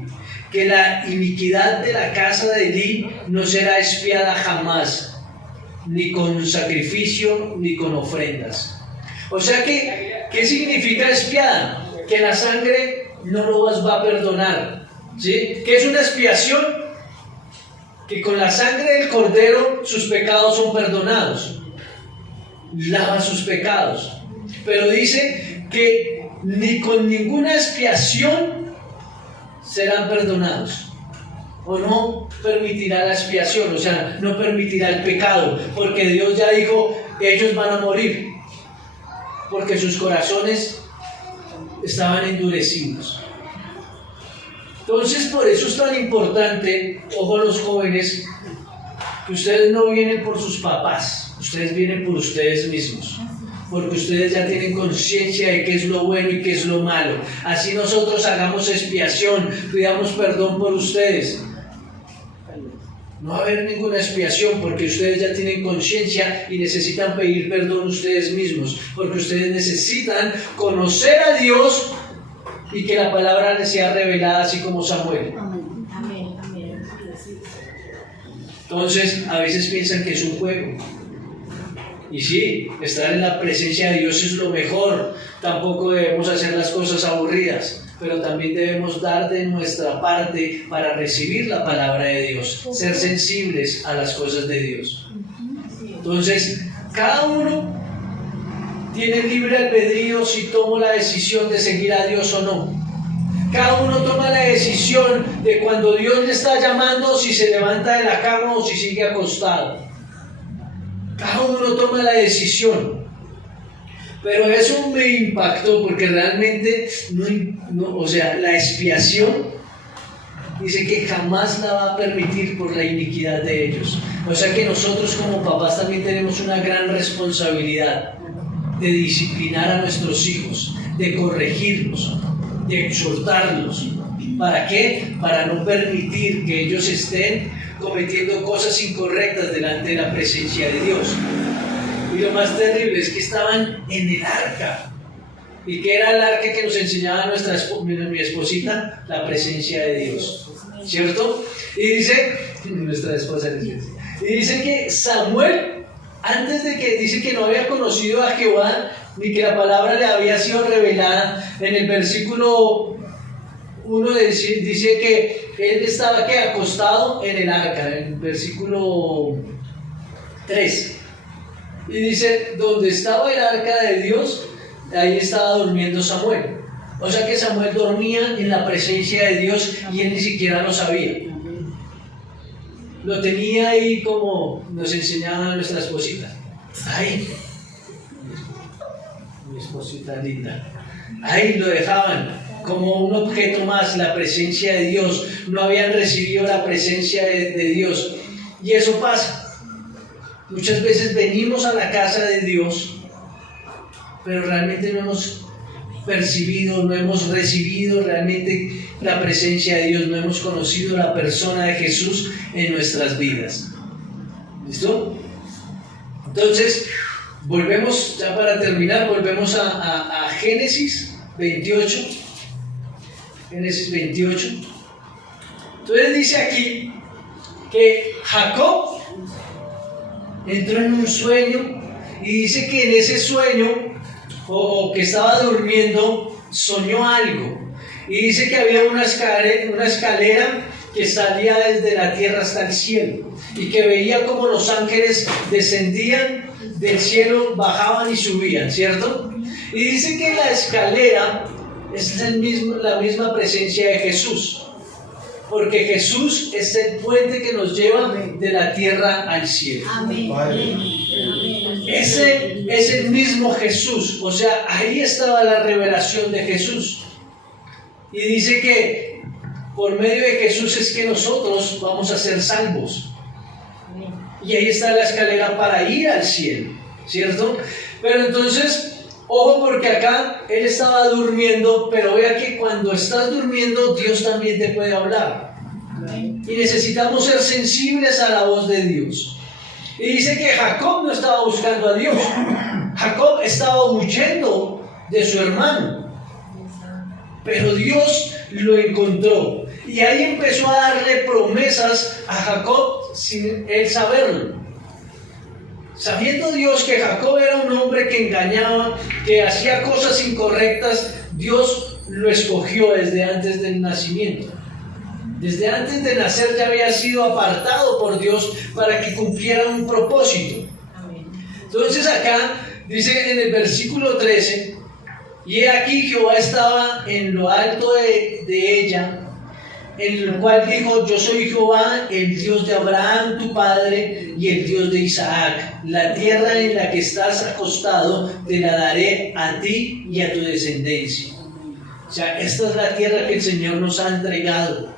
que la iniquidad de la casa de Elí no será expiada jamás, ni con sacrificio ni con ofrendas. O sea que, ¿qué significa expiada? Que la sangre no los va a perdonar, ¿sí? ¿Qué es una expiación? Que con la sangre del cordero sus pecados son perdonados, lava sus pecados. Pero dice que ni con ninguna expiación serán perdonados, o no permitirá la expiación, o sea, no permitirá el pecado, porque Dios ya dijo: ellos van a morir, porque sus corazones estaban endurecidos. Entonces, por eso es tan importante, ojo los jóvenes, que ustedes no vienen por sus papás, ustedes vienen por ustedes mismos, porque ustedes ya tienen conciencia de qué es lo bueno y qué es lo malo. Así nosotros hagamos expiación, pidamos perdón por ustedes, no va a haber ninguna expiación, porque ustedes ya tienen conciencia y necesitan pedir perdón ustedes mismos, porque ustedes necesitan conocer a Dios y que la palabra les sea revelada, así como Samuel. Amén. Entonces, a veces piensan que es un juego. Y sí, estar en la presencia de Dios es lo mejor. Tampoco debemos hacer las cosas aburridas, pero también debemos dar de nuestra parte para recibir la palabra de Dios, ser sensibles a las cosas de Dios. Entonces, cada uno tiene libre albedrío si toma la decisión de seguir a Dios o no. Cada uno toma la decisión de cuando Dios le está llamando, si se levanta de la cama o si sigue acostado. Cada uno toma la decisión. Pero eso me impactó, porque realmente la expiación dice que jamás la va a permitir por la iniquidad de ellos. O sea que nosotros como papás también tenemos una gran responsabilidad de disciplinar a nuestros hijos, de corregirlos, de exhortarlos. ¿Para qué? Para no permitir que ellos estén cometiendo cosas incorrectas delante de la presencia de Dios. Y lo más terrible es que estaban en el arca. ¿Y qué era el arca que nos enseñaba mi esposita? La presencia de Dios, ¿cierto? Y dice, nuestra esposa les dice, y dice que Samuel, antes de que, dice que no había conocido a Jehová, ni que la palabra le había sido revelada. En el versículo 1 dice que él estaba acostado en el arca, en el versículo 3. Y dice, donde estaba el arca de Dios, ahí estaba durmiendo Samuel. O sea que Samuel dormía en la presencia de Dios y él ni siquiera lo sabía. Lo tenía ahí, como nos enseñaba nuestra esposita. Ahí. mi esposita linda. Ahí lo dejaban como un objeto más, la presencia de Dios. No habían recibido la presencia de Dios. Y eso pasa. Muchas veces venimos a la casa de Dios, pero realmente no hemos percibido, no hemos recibido realmente la presencia de Dios, no hemos conocido la persona de Jesús en nuestras vidas. ¿Listo? Entonces, volvemos, ya para terminar, volvemos a Génesis 28. Génesis 28. Entonces dice aquí que Jacob entró en un sueño y dice que en ese sueño, o que estaba durmiendo, soñó algo. Y dice que había una escalera que salía desde la tierra hasta el cielo y que veía como los ángeles descendían del cielo, bajaban y subían, ¿cierto? Y dice que la escalera es la misma presencia de Jesús, porque Jesús es el puente que nos lleva de la tierra al cielo. Amén. Ese es el mismo Jesús, o sea, ahí estaba la revelación de Jesús. Y dice que por medio de Jesús es que nosotros vamos a ser salvos. Y ahí está la escalera para ir al cielo, ¿cierto? Pero entonces, ojo, porque acá él estaba durmiendo, pero vea que cuando estás durmiendo, Dios también te puede hablar. Y necesitamos ser sensibles a la voz de Dios. Y dice que Jacob no estaba buscando a Dios. Jacob estaba huyendo de su hermano. Pero Dios lo encontró. Y ahí empezó a darle promesas a Jacob sin él saberlo. Sabiendo Dios que Jacob era un hombre que engañaba, que hacía cosas incorrectas, Dios lo escogió desde antes del nacimiento. Desde antes de nacer ya había sido apartado por Dios para que cumpliera un propósito. Entonces acá dice en el versículo 13, y he aquí Jehová estaba en lo alto de ella, en el cual dijo, yo soy Jehová, el Dios de Abraham tu padre y el Dios de Isaac. La tierra en la que estás acostado te la daré a ti y a tu descendencia. O sea, esta es la tierra que el Señor nos ha entregado.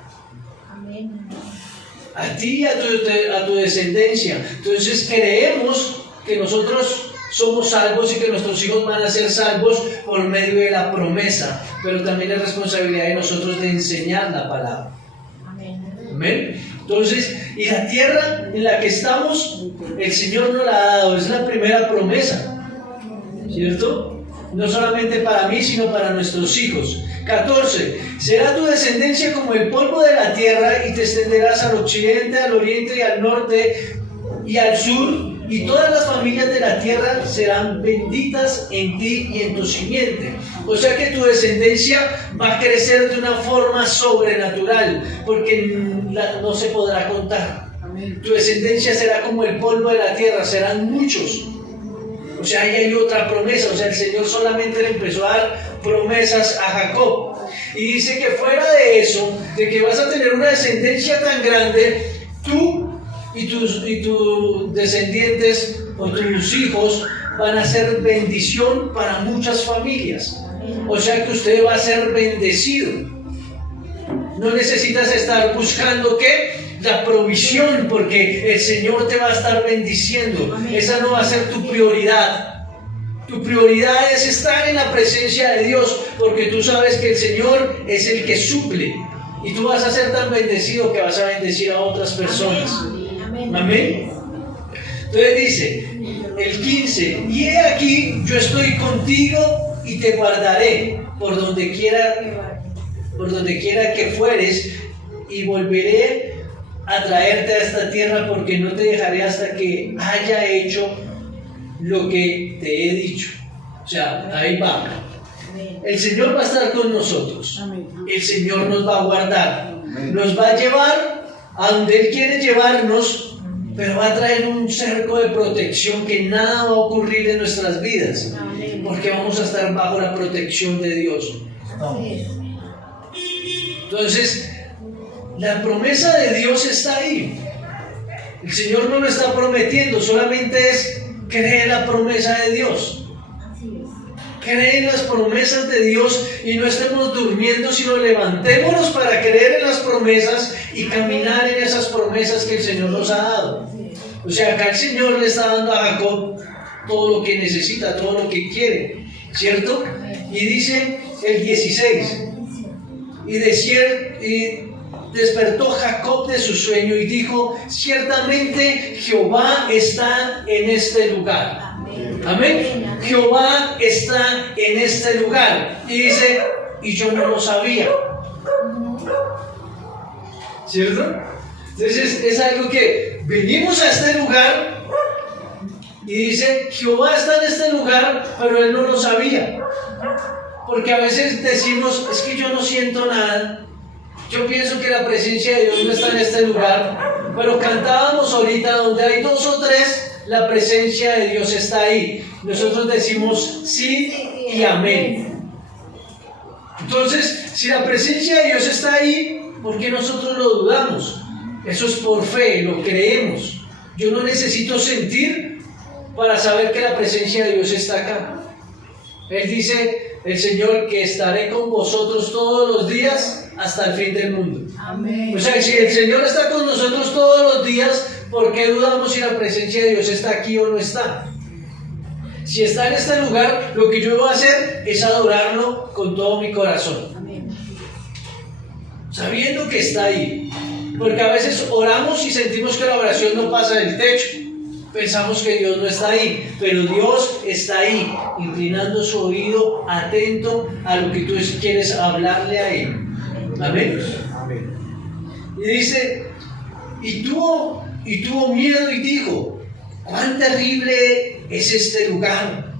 A ti y a tu descendencia. Entonces creemos que nosotros somos salvos y que nuestros hijos van a ser salvos por medio de la promesa, pero también es responsabilidad de nosotros de enseñar la palabra. Amén. Entonces, y la tierra en la que estamos, el Señor nos la ha dado, es la primera promesa, ¿cierto? No solamente para mí, sino para nuestros hijos. 14. Será tu descendencia como el polvo de la tierra y te extenderás al occidente, al oriente y al norte y al sur, y todas las familias de la tierra serán benditas en ti y en tu simiente. O sea que tu descendencia va a crecer de una forma sobrenatural, porque no se podrá contar. Tu descendencia será como el polvo de la tierra, serán muchos. O sea, ahí hay otra promesa. O sea, el Señor solamente le empezó a dar promesas a Jacob. Y dice que fuera de eso, de que vas a tener una descendencia tan grande, tú y tus descendientes o tus hijos van a ser bendición para muchas familias. O sea que usted va a ser bendecido. No necesitas estar buscando ¿qué? La provisión, porque el Señor te va a estar bendiciendo. Esa no va a ser tu prioridad. Tu prioridad es estar en la presencia de Dios, porque tú sabes que el Señor es el que suple. Y tú vas a ser tan bendecido que vas a bendecir a otras personas. Amén. Entonces dice el 15, y he aquí yo estoy contigo y te guardaré por donde quiera que fueres, y volveré a traerte a esta tierra, porque no te dejaré hasta que haya hecho lo que te he dicho. O sea, ahí va. El Señor va a estar con nosotros. El Señor nos va a guardar. Nos va a llevar a donde Él quiere llevarnos, pero va a traer un cerco de protección que nada va a ocurrir en nuestras vidas, porque vamos a estar bajo la protección de Dios. Entonces, la promesa de Dios está ahí. El Señor no lo está prometiendo, solamente es creer la promesa de Dios. cree en las promesas de Dios y no estemos durmiendo, sino levantémonos para creer en las promesas y caminar en esas promesas que el Señor nos ha dado. O sea, acá el Señor le está dando a Jacob todo lo que necesita, todo lo que quiere, ¿cierto? Y dice el 16, y despertó Jacob de su sueño y dijo: ciertamente Jehová está en este lugar. Amén. Jehová está en este lugar. Y dice: y yo no lo sabía. ¿Cierto? Entonces es algo que venimos a este lugar y dice: Jehová está en este lugar, pero él no lo sabía. Porque a veces decimos: es que yo no siento nada. Yo pienso que la presencia de Dios no está en este lugar. Pero cantábamos ahorita: donde hay dos o tres, la presencia de Dios está ahí. Nosotros decimos sí y amén. Entonces, si la presencia de Dios está ahí, ¿por qué nosotros lo dudamos? Eso es por fe, lo creemos. Yo no necesito sentir para saber que la presencia de Dios está acá. Él dice, el Señor, que estaré con vosotros todos los días hasta el fin del mundo. Amén. O sea, si el Señor está con nosotros todos los días, ¿por qué dudamos si la presencia de Dios está aquí o no está? Si está en este lugar, lo que yo voy a hacer es adorarlo con todo mi corazón. Amén. Sabiendo que está ahí. Porque a veces oramos y sentimos que la oración no pasa del techo. Pensamos que Dios no está ahí, pero Dios está ahí, inclinando su oído, atento a lo que tú quieres hablarle a Él. Amén. Amén. Y dice, y tuvo miedo y dijo: cuán terrible es este lugar.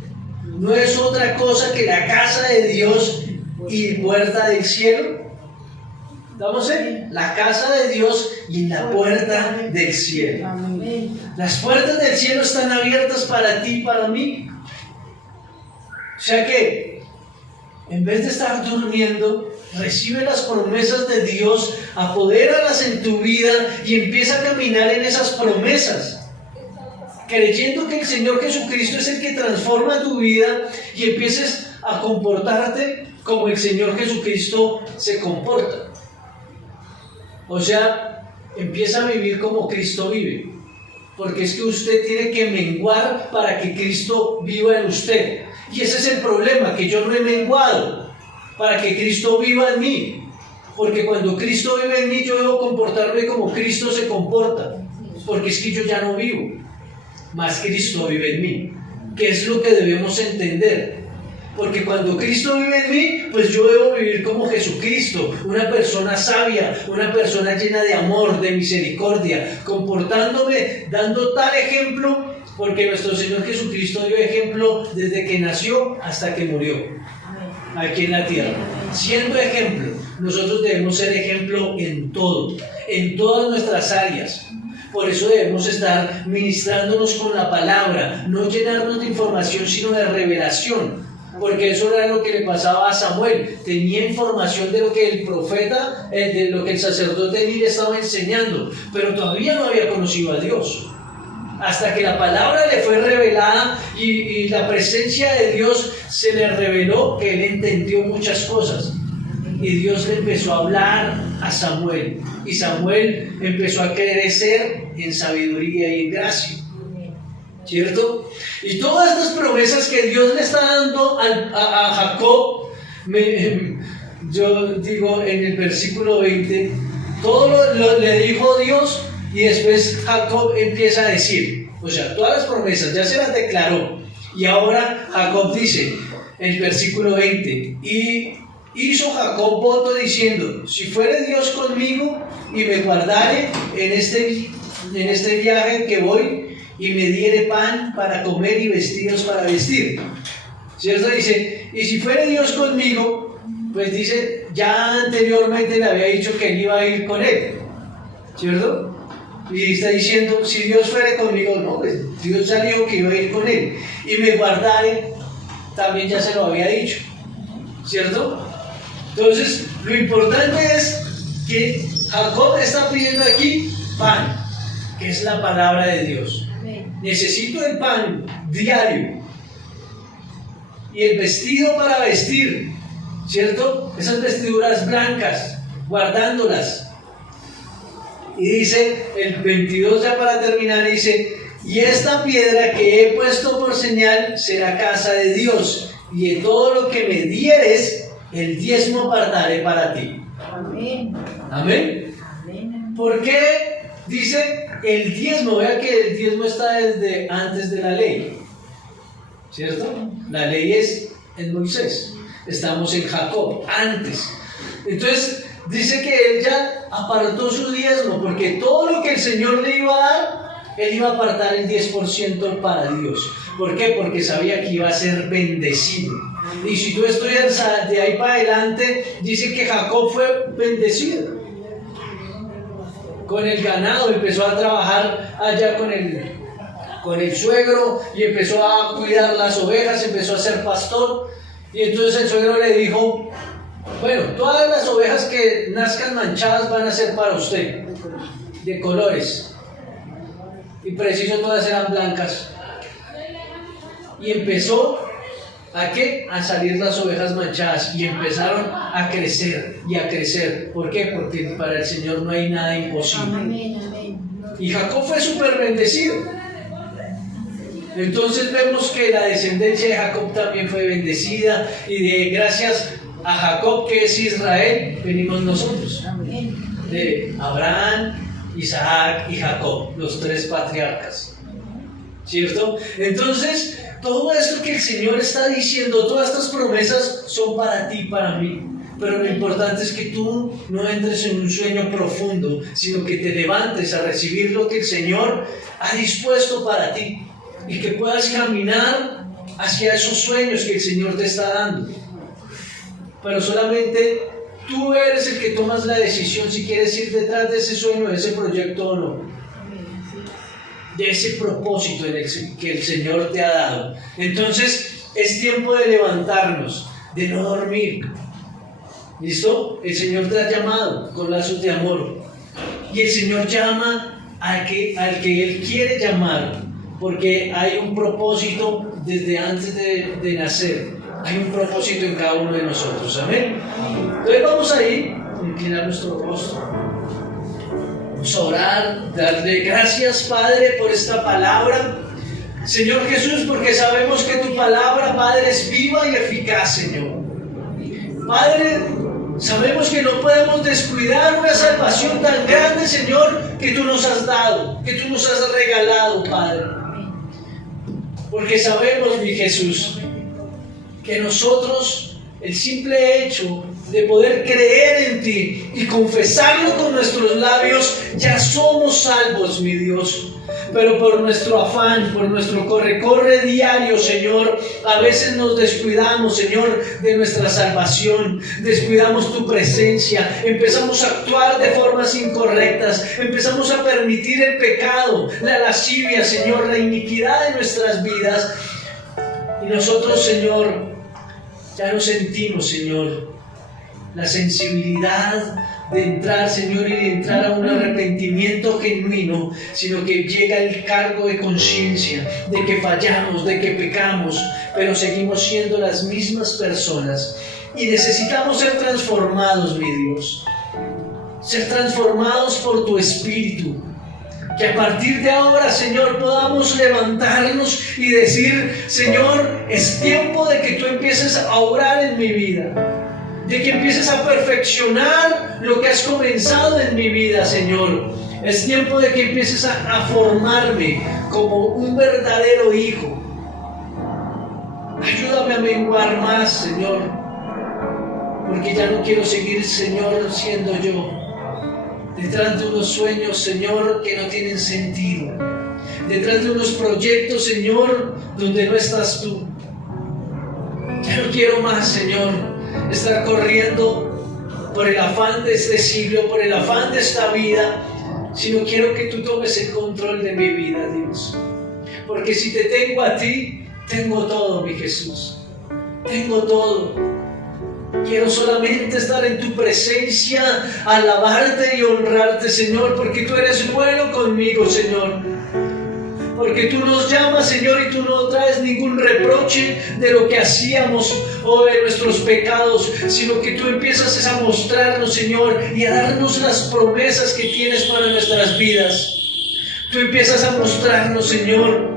No es otra cosa que la casa de Dios y puerta del cielo. ¿Estamos en? La casa de Dios y la puerta del cielo. Amén. Las puertas del cielo están abiertas para ti y para mí. O sea que, en vez de estar durmiendo, recibe las promesas de Dios, apodéralas en tu vida y empieza a caminar en esas promesas, creyendo que el Señor Jesucristo es el que transforma tu vida y empieces a comportarte como el Señor Jesucristo se comporta. O sea, empieza a vivir como Cristo vive, porque es que usted tiene que menguar para que Cristo viva en usted. Y ese es el problema, que yo no he menguado para que Cristo viva en mí. Porque cuando Cristo vive en mí, yo debo comportarme como Cristo se comporta. Porque es que yo ya no vivo, mas Cristo vive en mí. ¿Qué es lo que debemos entender? Porque cuando Cristo vive en mí, pues yo debo vivir como Jesucristo, una persona sabia, una persona llena de amor, de misericordia, comportándome, dando tal ejemplo, porque nuestro Señor Jesucristo dio ejemplo desde que nació hasta que murió aquí en la tierra. Siendo ejemplo, nosotros debemos ser ejemplo en todo, en todas nuestras áreas. Por eso debemos estar ministrándonos con la palabra, no llenarnos de información, sino de revelación. Porque eso era lo que le pasaba a Samuel. Tenía información de lo que el profeta, de lo que el sacerdote Eli le estaba enseñando, pero todavía no había conocido a Dios. Hasta que la palabra le fue revelada y la presencia de Dios se le reveló, que él entendió muchas cosas. Y Dios le empezó a hablar a Samuel. Y Samuel empezó a crecer en sabiduría y en gracia. ¿Cierto? Y todas estas promesas que Dios le está dando a Jacob, yo digo en el versículo 20, todo le dijo Dios, y después Jacob empieza a decir, o sea, todas las promesas ya se las declaró, y ahora Jacob dice, en el versículo 20, y hizo Jacob voto diciendo: si fuere Dios conmigo y me guardare en este viaje que voy, y me diere pan para comer y vestidos para vestir. ¿Cierto? Dice, y si fuere Dios conmigo, pues dice, ya anteriormente le había dicho que él iba a ir con él. ¿Cierto? Y está diciendo, si Dios fuere conmigo, no, pues Dios ya dijo que iba a ir con él. Y me guardare, también ya se lo había dicho. ¿Cierto? Entonces, lo importante es que Jacob está pidiendo aquí pan, que es la palabra de Dios. Necesito el pan diario. y el vestido para vestir, ¿cierto? Esas vestiduras blancas, guardándolas. Y dice, el 22 ya para terminar, dice, y esta piedra que he puesto por señal será casa de Dios, y de todo lo que me dieres, el diezmo apartaré para ti. Amén. Amén. Amén. ¿Por qué dice el diezmo? Vea que el diezmo está desde antes de la ley, ¿cierto? La ley es en Moisés, estamos en Jacob, antes. Entonces dice que él ya apartó su diezmo, porque todo lo que el Señor le iba a dar, él iba a apartar el 10% para Dios. ¿Por qué? Porque sabía que iba a ser bendecido. Y si tú estudias de ahí para adelante, dice que Jacob fue bendecido. Con el ganado empezó a trabajar allá con el suegro y empezó a cuidar las ovejas, empezó a ser pastor. Y entonces el suegro le dijo, bueno, todas las ovejas que nazcan manchadas van a ser para usted, de colores. Y preciso todas eran blancas. Y empezó ¿a qué? A salir las ovejas manchadas y empezaron a crecer y a crecer. ¿Por qué? Porque para el Señor no hay nada imposible. Amén, amén. Y Jacob fue súper bendecido. Entonces vemos que la descendencia de Jacob también fue bendecida y gracias a Jacob, que es Israel, venimos nosotros. Amén. De Abraham, Isaac y Jacob, los tres patriarcas. ¿Cierto? Entonces, todo esto que el Señor está diciendo, todas estas promesas son para ti, para mí. Pero lo importante es que tú no entres en un sueño profundo, sino que te levantes a recibir lo que el Señor ha dispuesto para ti y que puedas caminar hacia esos sueños que el Señor te está dando. Pero solamente tú eres el que tomas la decisión si quieres ir detrás de ese sueño, de ese proyecto o no, de ese propósito que el Señor te ha dado. Entonces es tiempo de levantarnos, de no dormir. ¿Listo? El Señor te ha llamado con lazos de amor y el Señor llama al que Él quiere llamar, porque hay un propósito desde antes de nacer. Hay un propósito en cada uno de nosotros. Amén. Entonces vamos a ir a inclinar nuestro rostro. Vamos a orar, darle gracias, Padre, por esta palabra. Señor Jesús, porque sabemos que tu palabra, Padre, es viva y eficaz, Señor. Padre, sabemos que no podemos descuidar una salvación tan grande, Señor, que tú nos has dado, que tú nos has regalado, Padre. Porque sabemos, mi Jesús, que nosotros, el simple hecho de poder creer en ti y confesarlo con nuestros labios, ya somos salvos, mi Dios. Pero por nuestro afán, por nuestro corre diario, Señor, a veces nos descuidamos, Señor, de nuestra salvación, descuidamos tu presencia, empezamos a actuar de formas incorrectas, empezamos a permitir el pecado, la lascivia, Señor, la iniquidad de nuestras vidas. Y nosotros, Señor, ya no sentimos, Señor, la sensibilidad de entrar, Señor, y de entrar a un arrepentimiento genuino, sino que llega el cargo de conciencia de que fallamos, de que pecamos, pero seguimos siendo las mismas personas y necesitamos ser transformados, mi Dios, ser transformados por tu Espíritu. Que a partir de ahora, Señor, podamos levantarnos y decir, Señor, es tiempo de que tú empieces a obrar en mi vida, de que empieces a perfeccionar lo que has comenzado en mi vida, Señor. Es tiempo de que empieces a formarme como un verdadero hijo. Ayúdame a menguar más, Señor, porque ya no quiero seguir, Señor, siendo yo, detrás de unos sueños, Señor, que no tienen sentido, detrás de unos proyectos, Señor, donde no estás tú. Ya no quiero más, Señor, estar corriendo por el afán de este siglo, por el afán de esta vida, sino quiero que tú tomes el control de mi vida, Dios. Porque si te tengo a ti, tengo todo, mi Jesús. Tengo todo. Quiero solamente estar en tu presencia, alabarte y honrarte, Señor, porque tú eres bueno conmigo, Señor. Porque tú nos llamas, Señor, y tú no traes ningún reproche de lo que hacíamos o de nuestros pecados, sino que tú empiezas a mostrarnos, Señor, y a darnos las promesas que tienes para nuestras vidas. Tú empiezas a mostrarnos, Señor,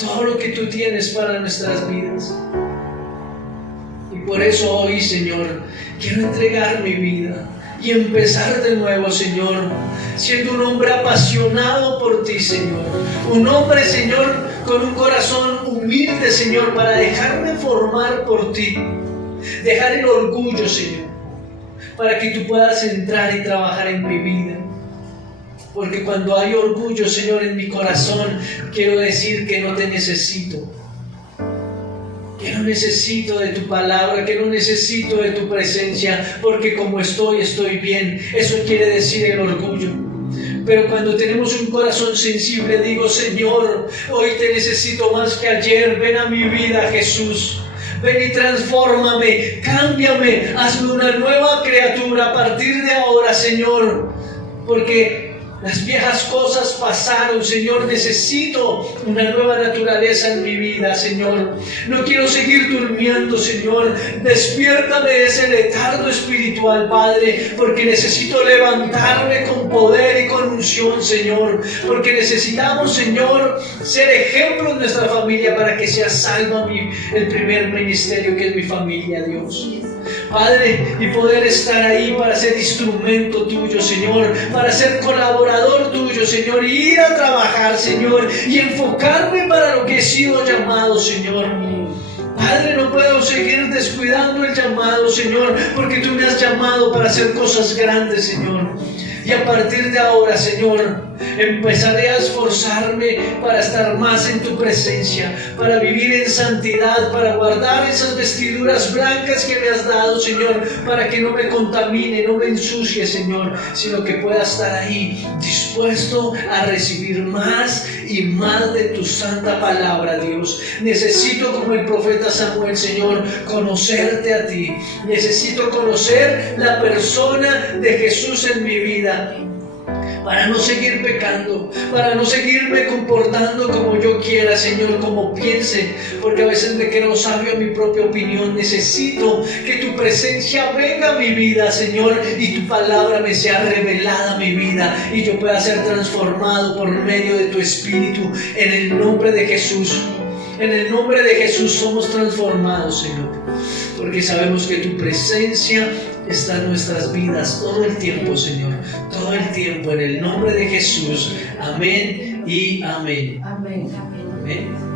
todo lo que tú tienes para nuestras vidas. Y por eso hoy, Señor, quiero entregar mi vida y empezar de nuevo, Señor, siendo un hombre apasionado por ti, Señor. Un hombre, Señor, con un corazón humilde, Señor, para dejarme formar por ti. Dejar el orgullo, Señor, para que tú puedas entrar y trabajar en mi vida. Porque cuando hay orgullo, Señor, en mi corazón, quiero decir que no te necesito. Que no necesito de tu palabra, que no necesito de tu presencia, porque como estoy bien. Eso quiere decir el orgullo. Pero cuando tenemos un corazón sensible, digo, Señor, hoy te necesito más que ayer. Ven a mi vida, Jesús. Ven y transfórmame, cámbiame, hazme una nueva criatura a partir de ahora, Señor. Porque las viejas cosas pasaron, Señor. Necesito una nueva naturaleza en mi vida, Señor. No quiero seguir durmiendo, Señor. Despiértame de ese letargo espiritual, Padre, porque necesito levantarme con poder y con unción, Señor. Porque necesitamos, Señor, ser ejemplo en nuestra familia para que sea salva el primer ministerio, que es mi familia, Dios. Padre, y poder estar ahí para ser instrumento tuyo, Señor, para ser colaborador tuyo, Señor, y ir a trabajar, Señor, y enfocarme para lo que he sido llamado, Señor. Padre, no puedo seguir descuidando el llamado, Señor, porque tú me has llamado para hacer cosas grandes, Señor. Y a partir de ahora, Señor, empezaré a esforzarme para estar más en tu presencia, para vivir en santidad, para guardar esas vestiduras blancas que me has dado, Señor, para que no me contamine, no me ensucie, Señor, sino que pueda estar ahí dispuesto a recibir más y más de tu santa palabra, Dios. Necesito, como el profeta Samuel, Señor, conocerte a ti. Necesito conocer la persona de Jesús en mi vida, para no seguir pecando, para no seguirme comportando como yo quiera, Señor, como piense, porque a veces me creo sabio a mi propia opinión. Necesito que tu presencia venga a mi vida, Señor, y tu palabra me sea revelada a mi vida, y yo pueda ser transformado por medio de tu Espíritu, en el nombre de Jesús. En el nombre de Jesús somos transformados, Señor, porque sabemos que tu presencia está en nuestras vidas todo el tiempo, Señor, todo el tiempo, en el nombre de Jesús. Amén y amén. Amén. Amén.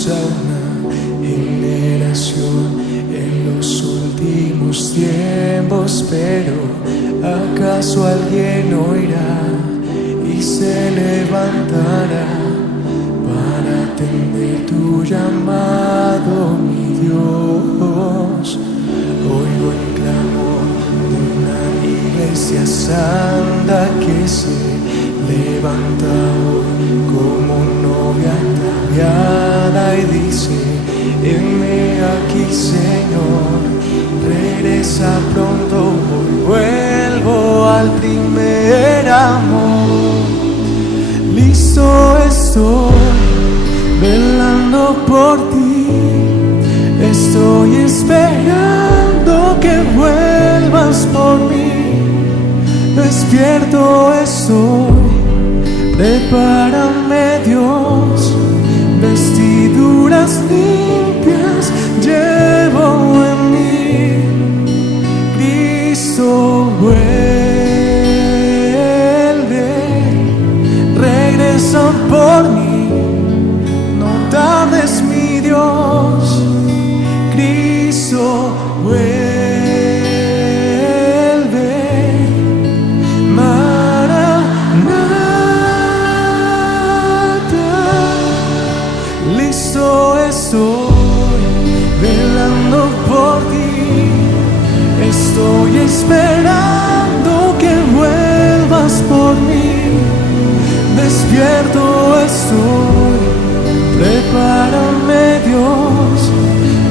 A una generación en los últimos tiempos, pero ¿acaso alguien oirá y se levantará para atender tu llamado, mi Dios? Oigo el clamor de una iglesia santa que se levanta hoy como novia ataviada y dice: heme aquí, Señor, regresa pronto, hoy vuelvo al primer amor. Listo estoy, velando por ti, estoy esperando que vuelvas por mí. Despierto estoy, prepárame, Dios, vestiduras limpias llevo en mí. Cristo vuelve, regresa por mí, no tardes, mi Dios. Cristo vuelve. Maranatha. Estoy esperando que vuelvas por mí. Despierto estoy, prepárame Dios.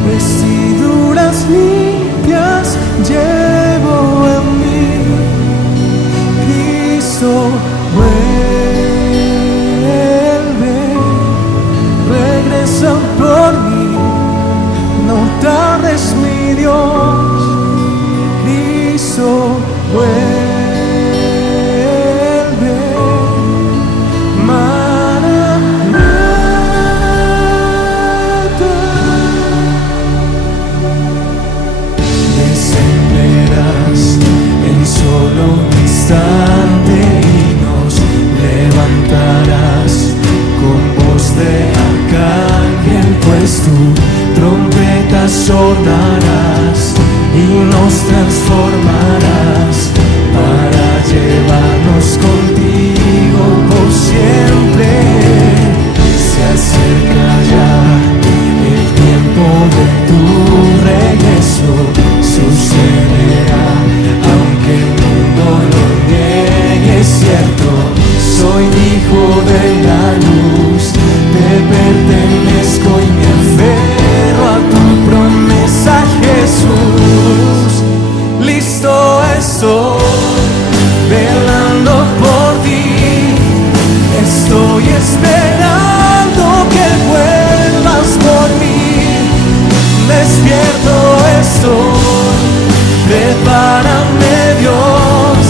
Vestiduras limpias llevo en mí. Cristo vuelve, regresa por mí. No tardes mi Dios. Cristo vuelve. Y nos levantarás con voz de arcángel, pues tu trompeta sonarás y nos transformarás para llevarnos contigo por siempre. Se acerca ya el tiempo de tu regreso, sucederá aunque el mundo lo niegue. Es cierto, soy hijo de la luz, te pertenezco y me aferro a tu promesa, Jesús. Listo estoy, velando por ti. Estoy esperando que vuelvas por mí. Despierto estoy, prepárame Dios.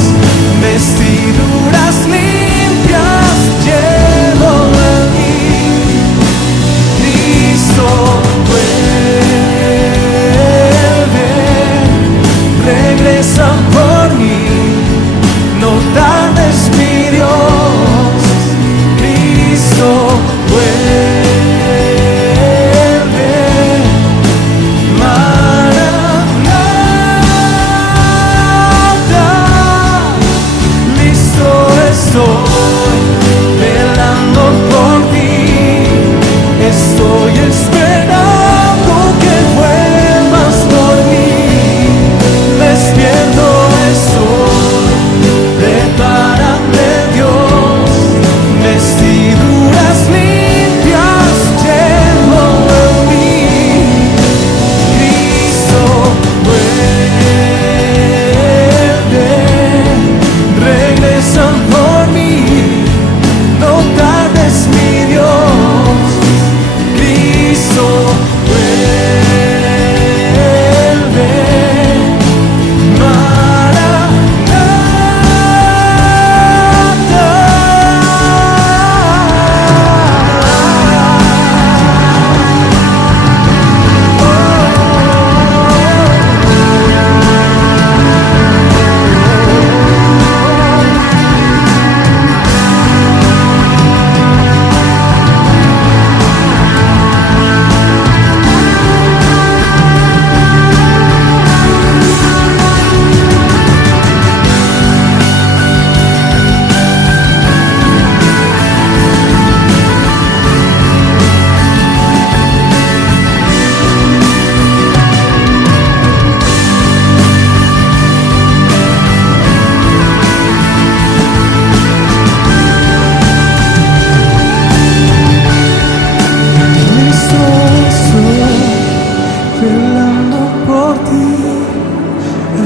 Vestiduras limpias llevo en mí. Cristo vuelve, regresa por mí. No tardes mi Dios. Cristo vuelve. Estoy velando por ti, estoy esperando que vuelvas por mí. Despierto estoy, prepárame Dios. Vestiduras limpias llevo en mí. Cristo vuelve, regresa por mí. No tardes mi Dios. Cristo vuelve. Maranatha.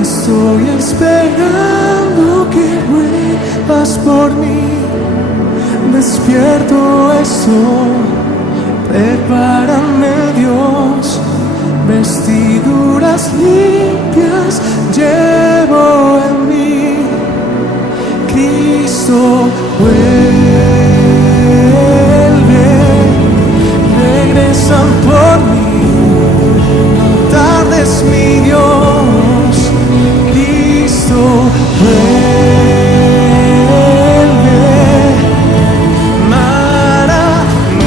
Estoy esperando que vuelvas por mí. Despierto estoy, prepárame Dios. Vestiduras limpias llevo en mí. Cristo vuelve, regresa por mí. No tardes mi Dios. Cristo vuelve. Maranatha.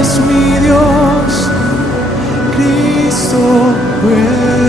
tardes, mi Dios, Cristo vuelve.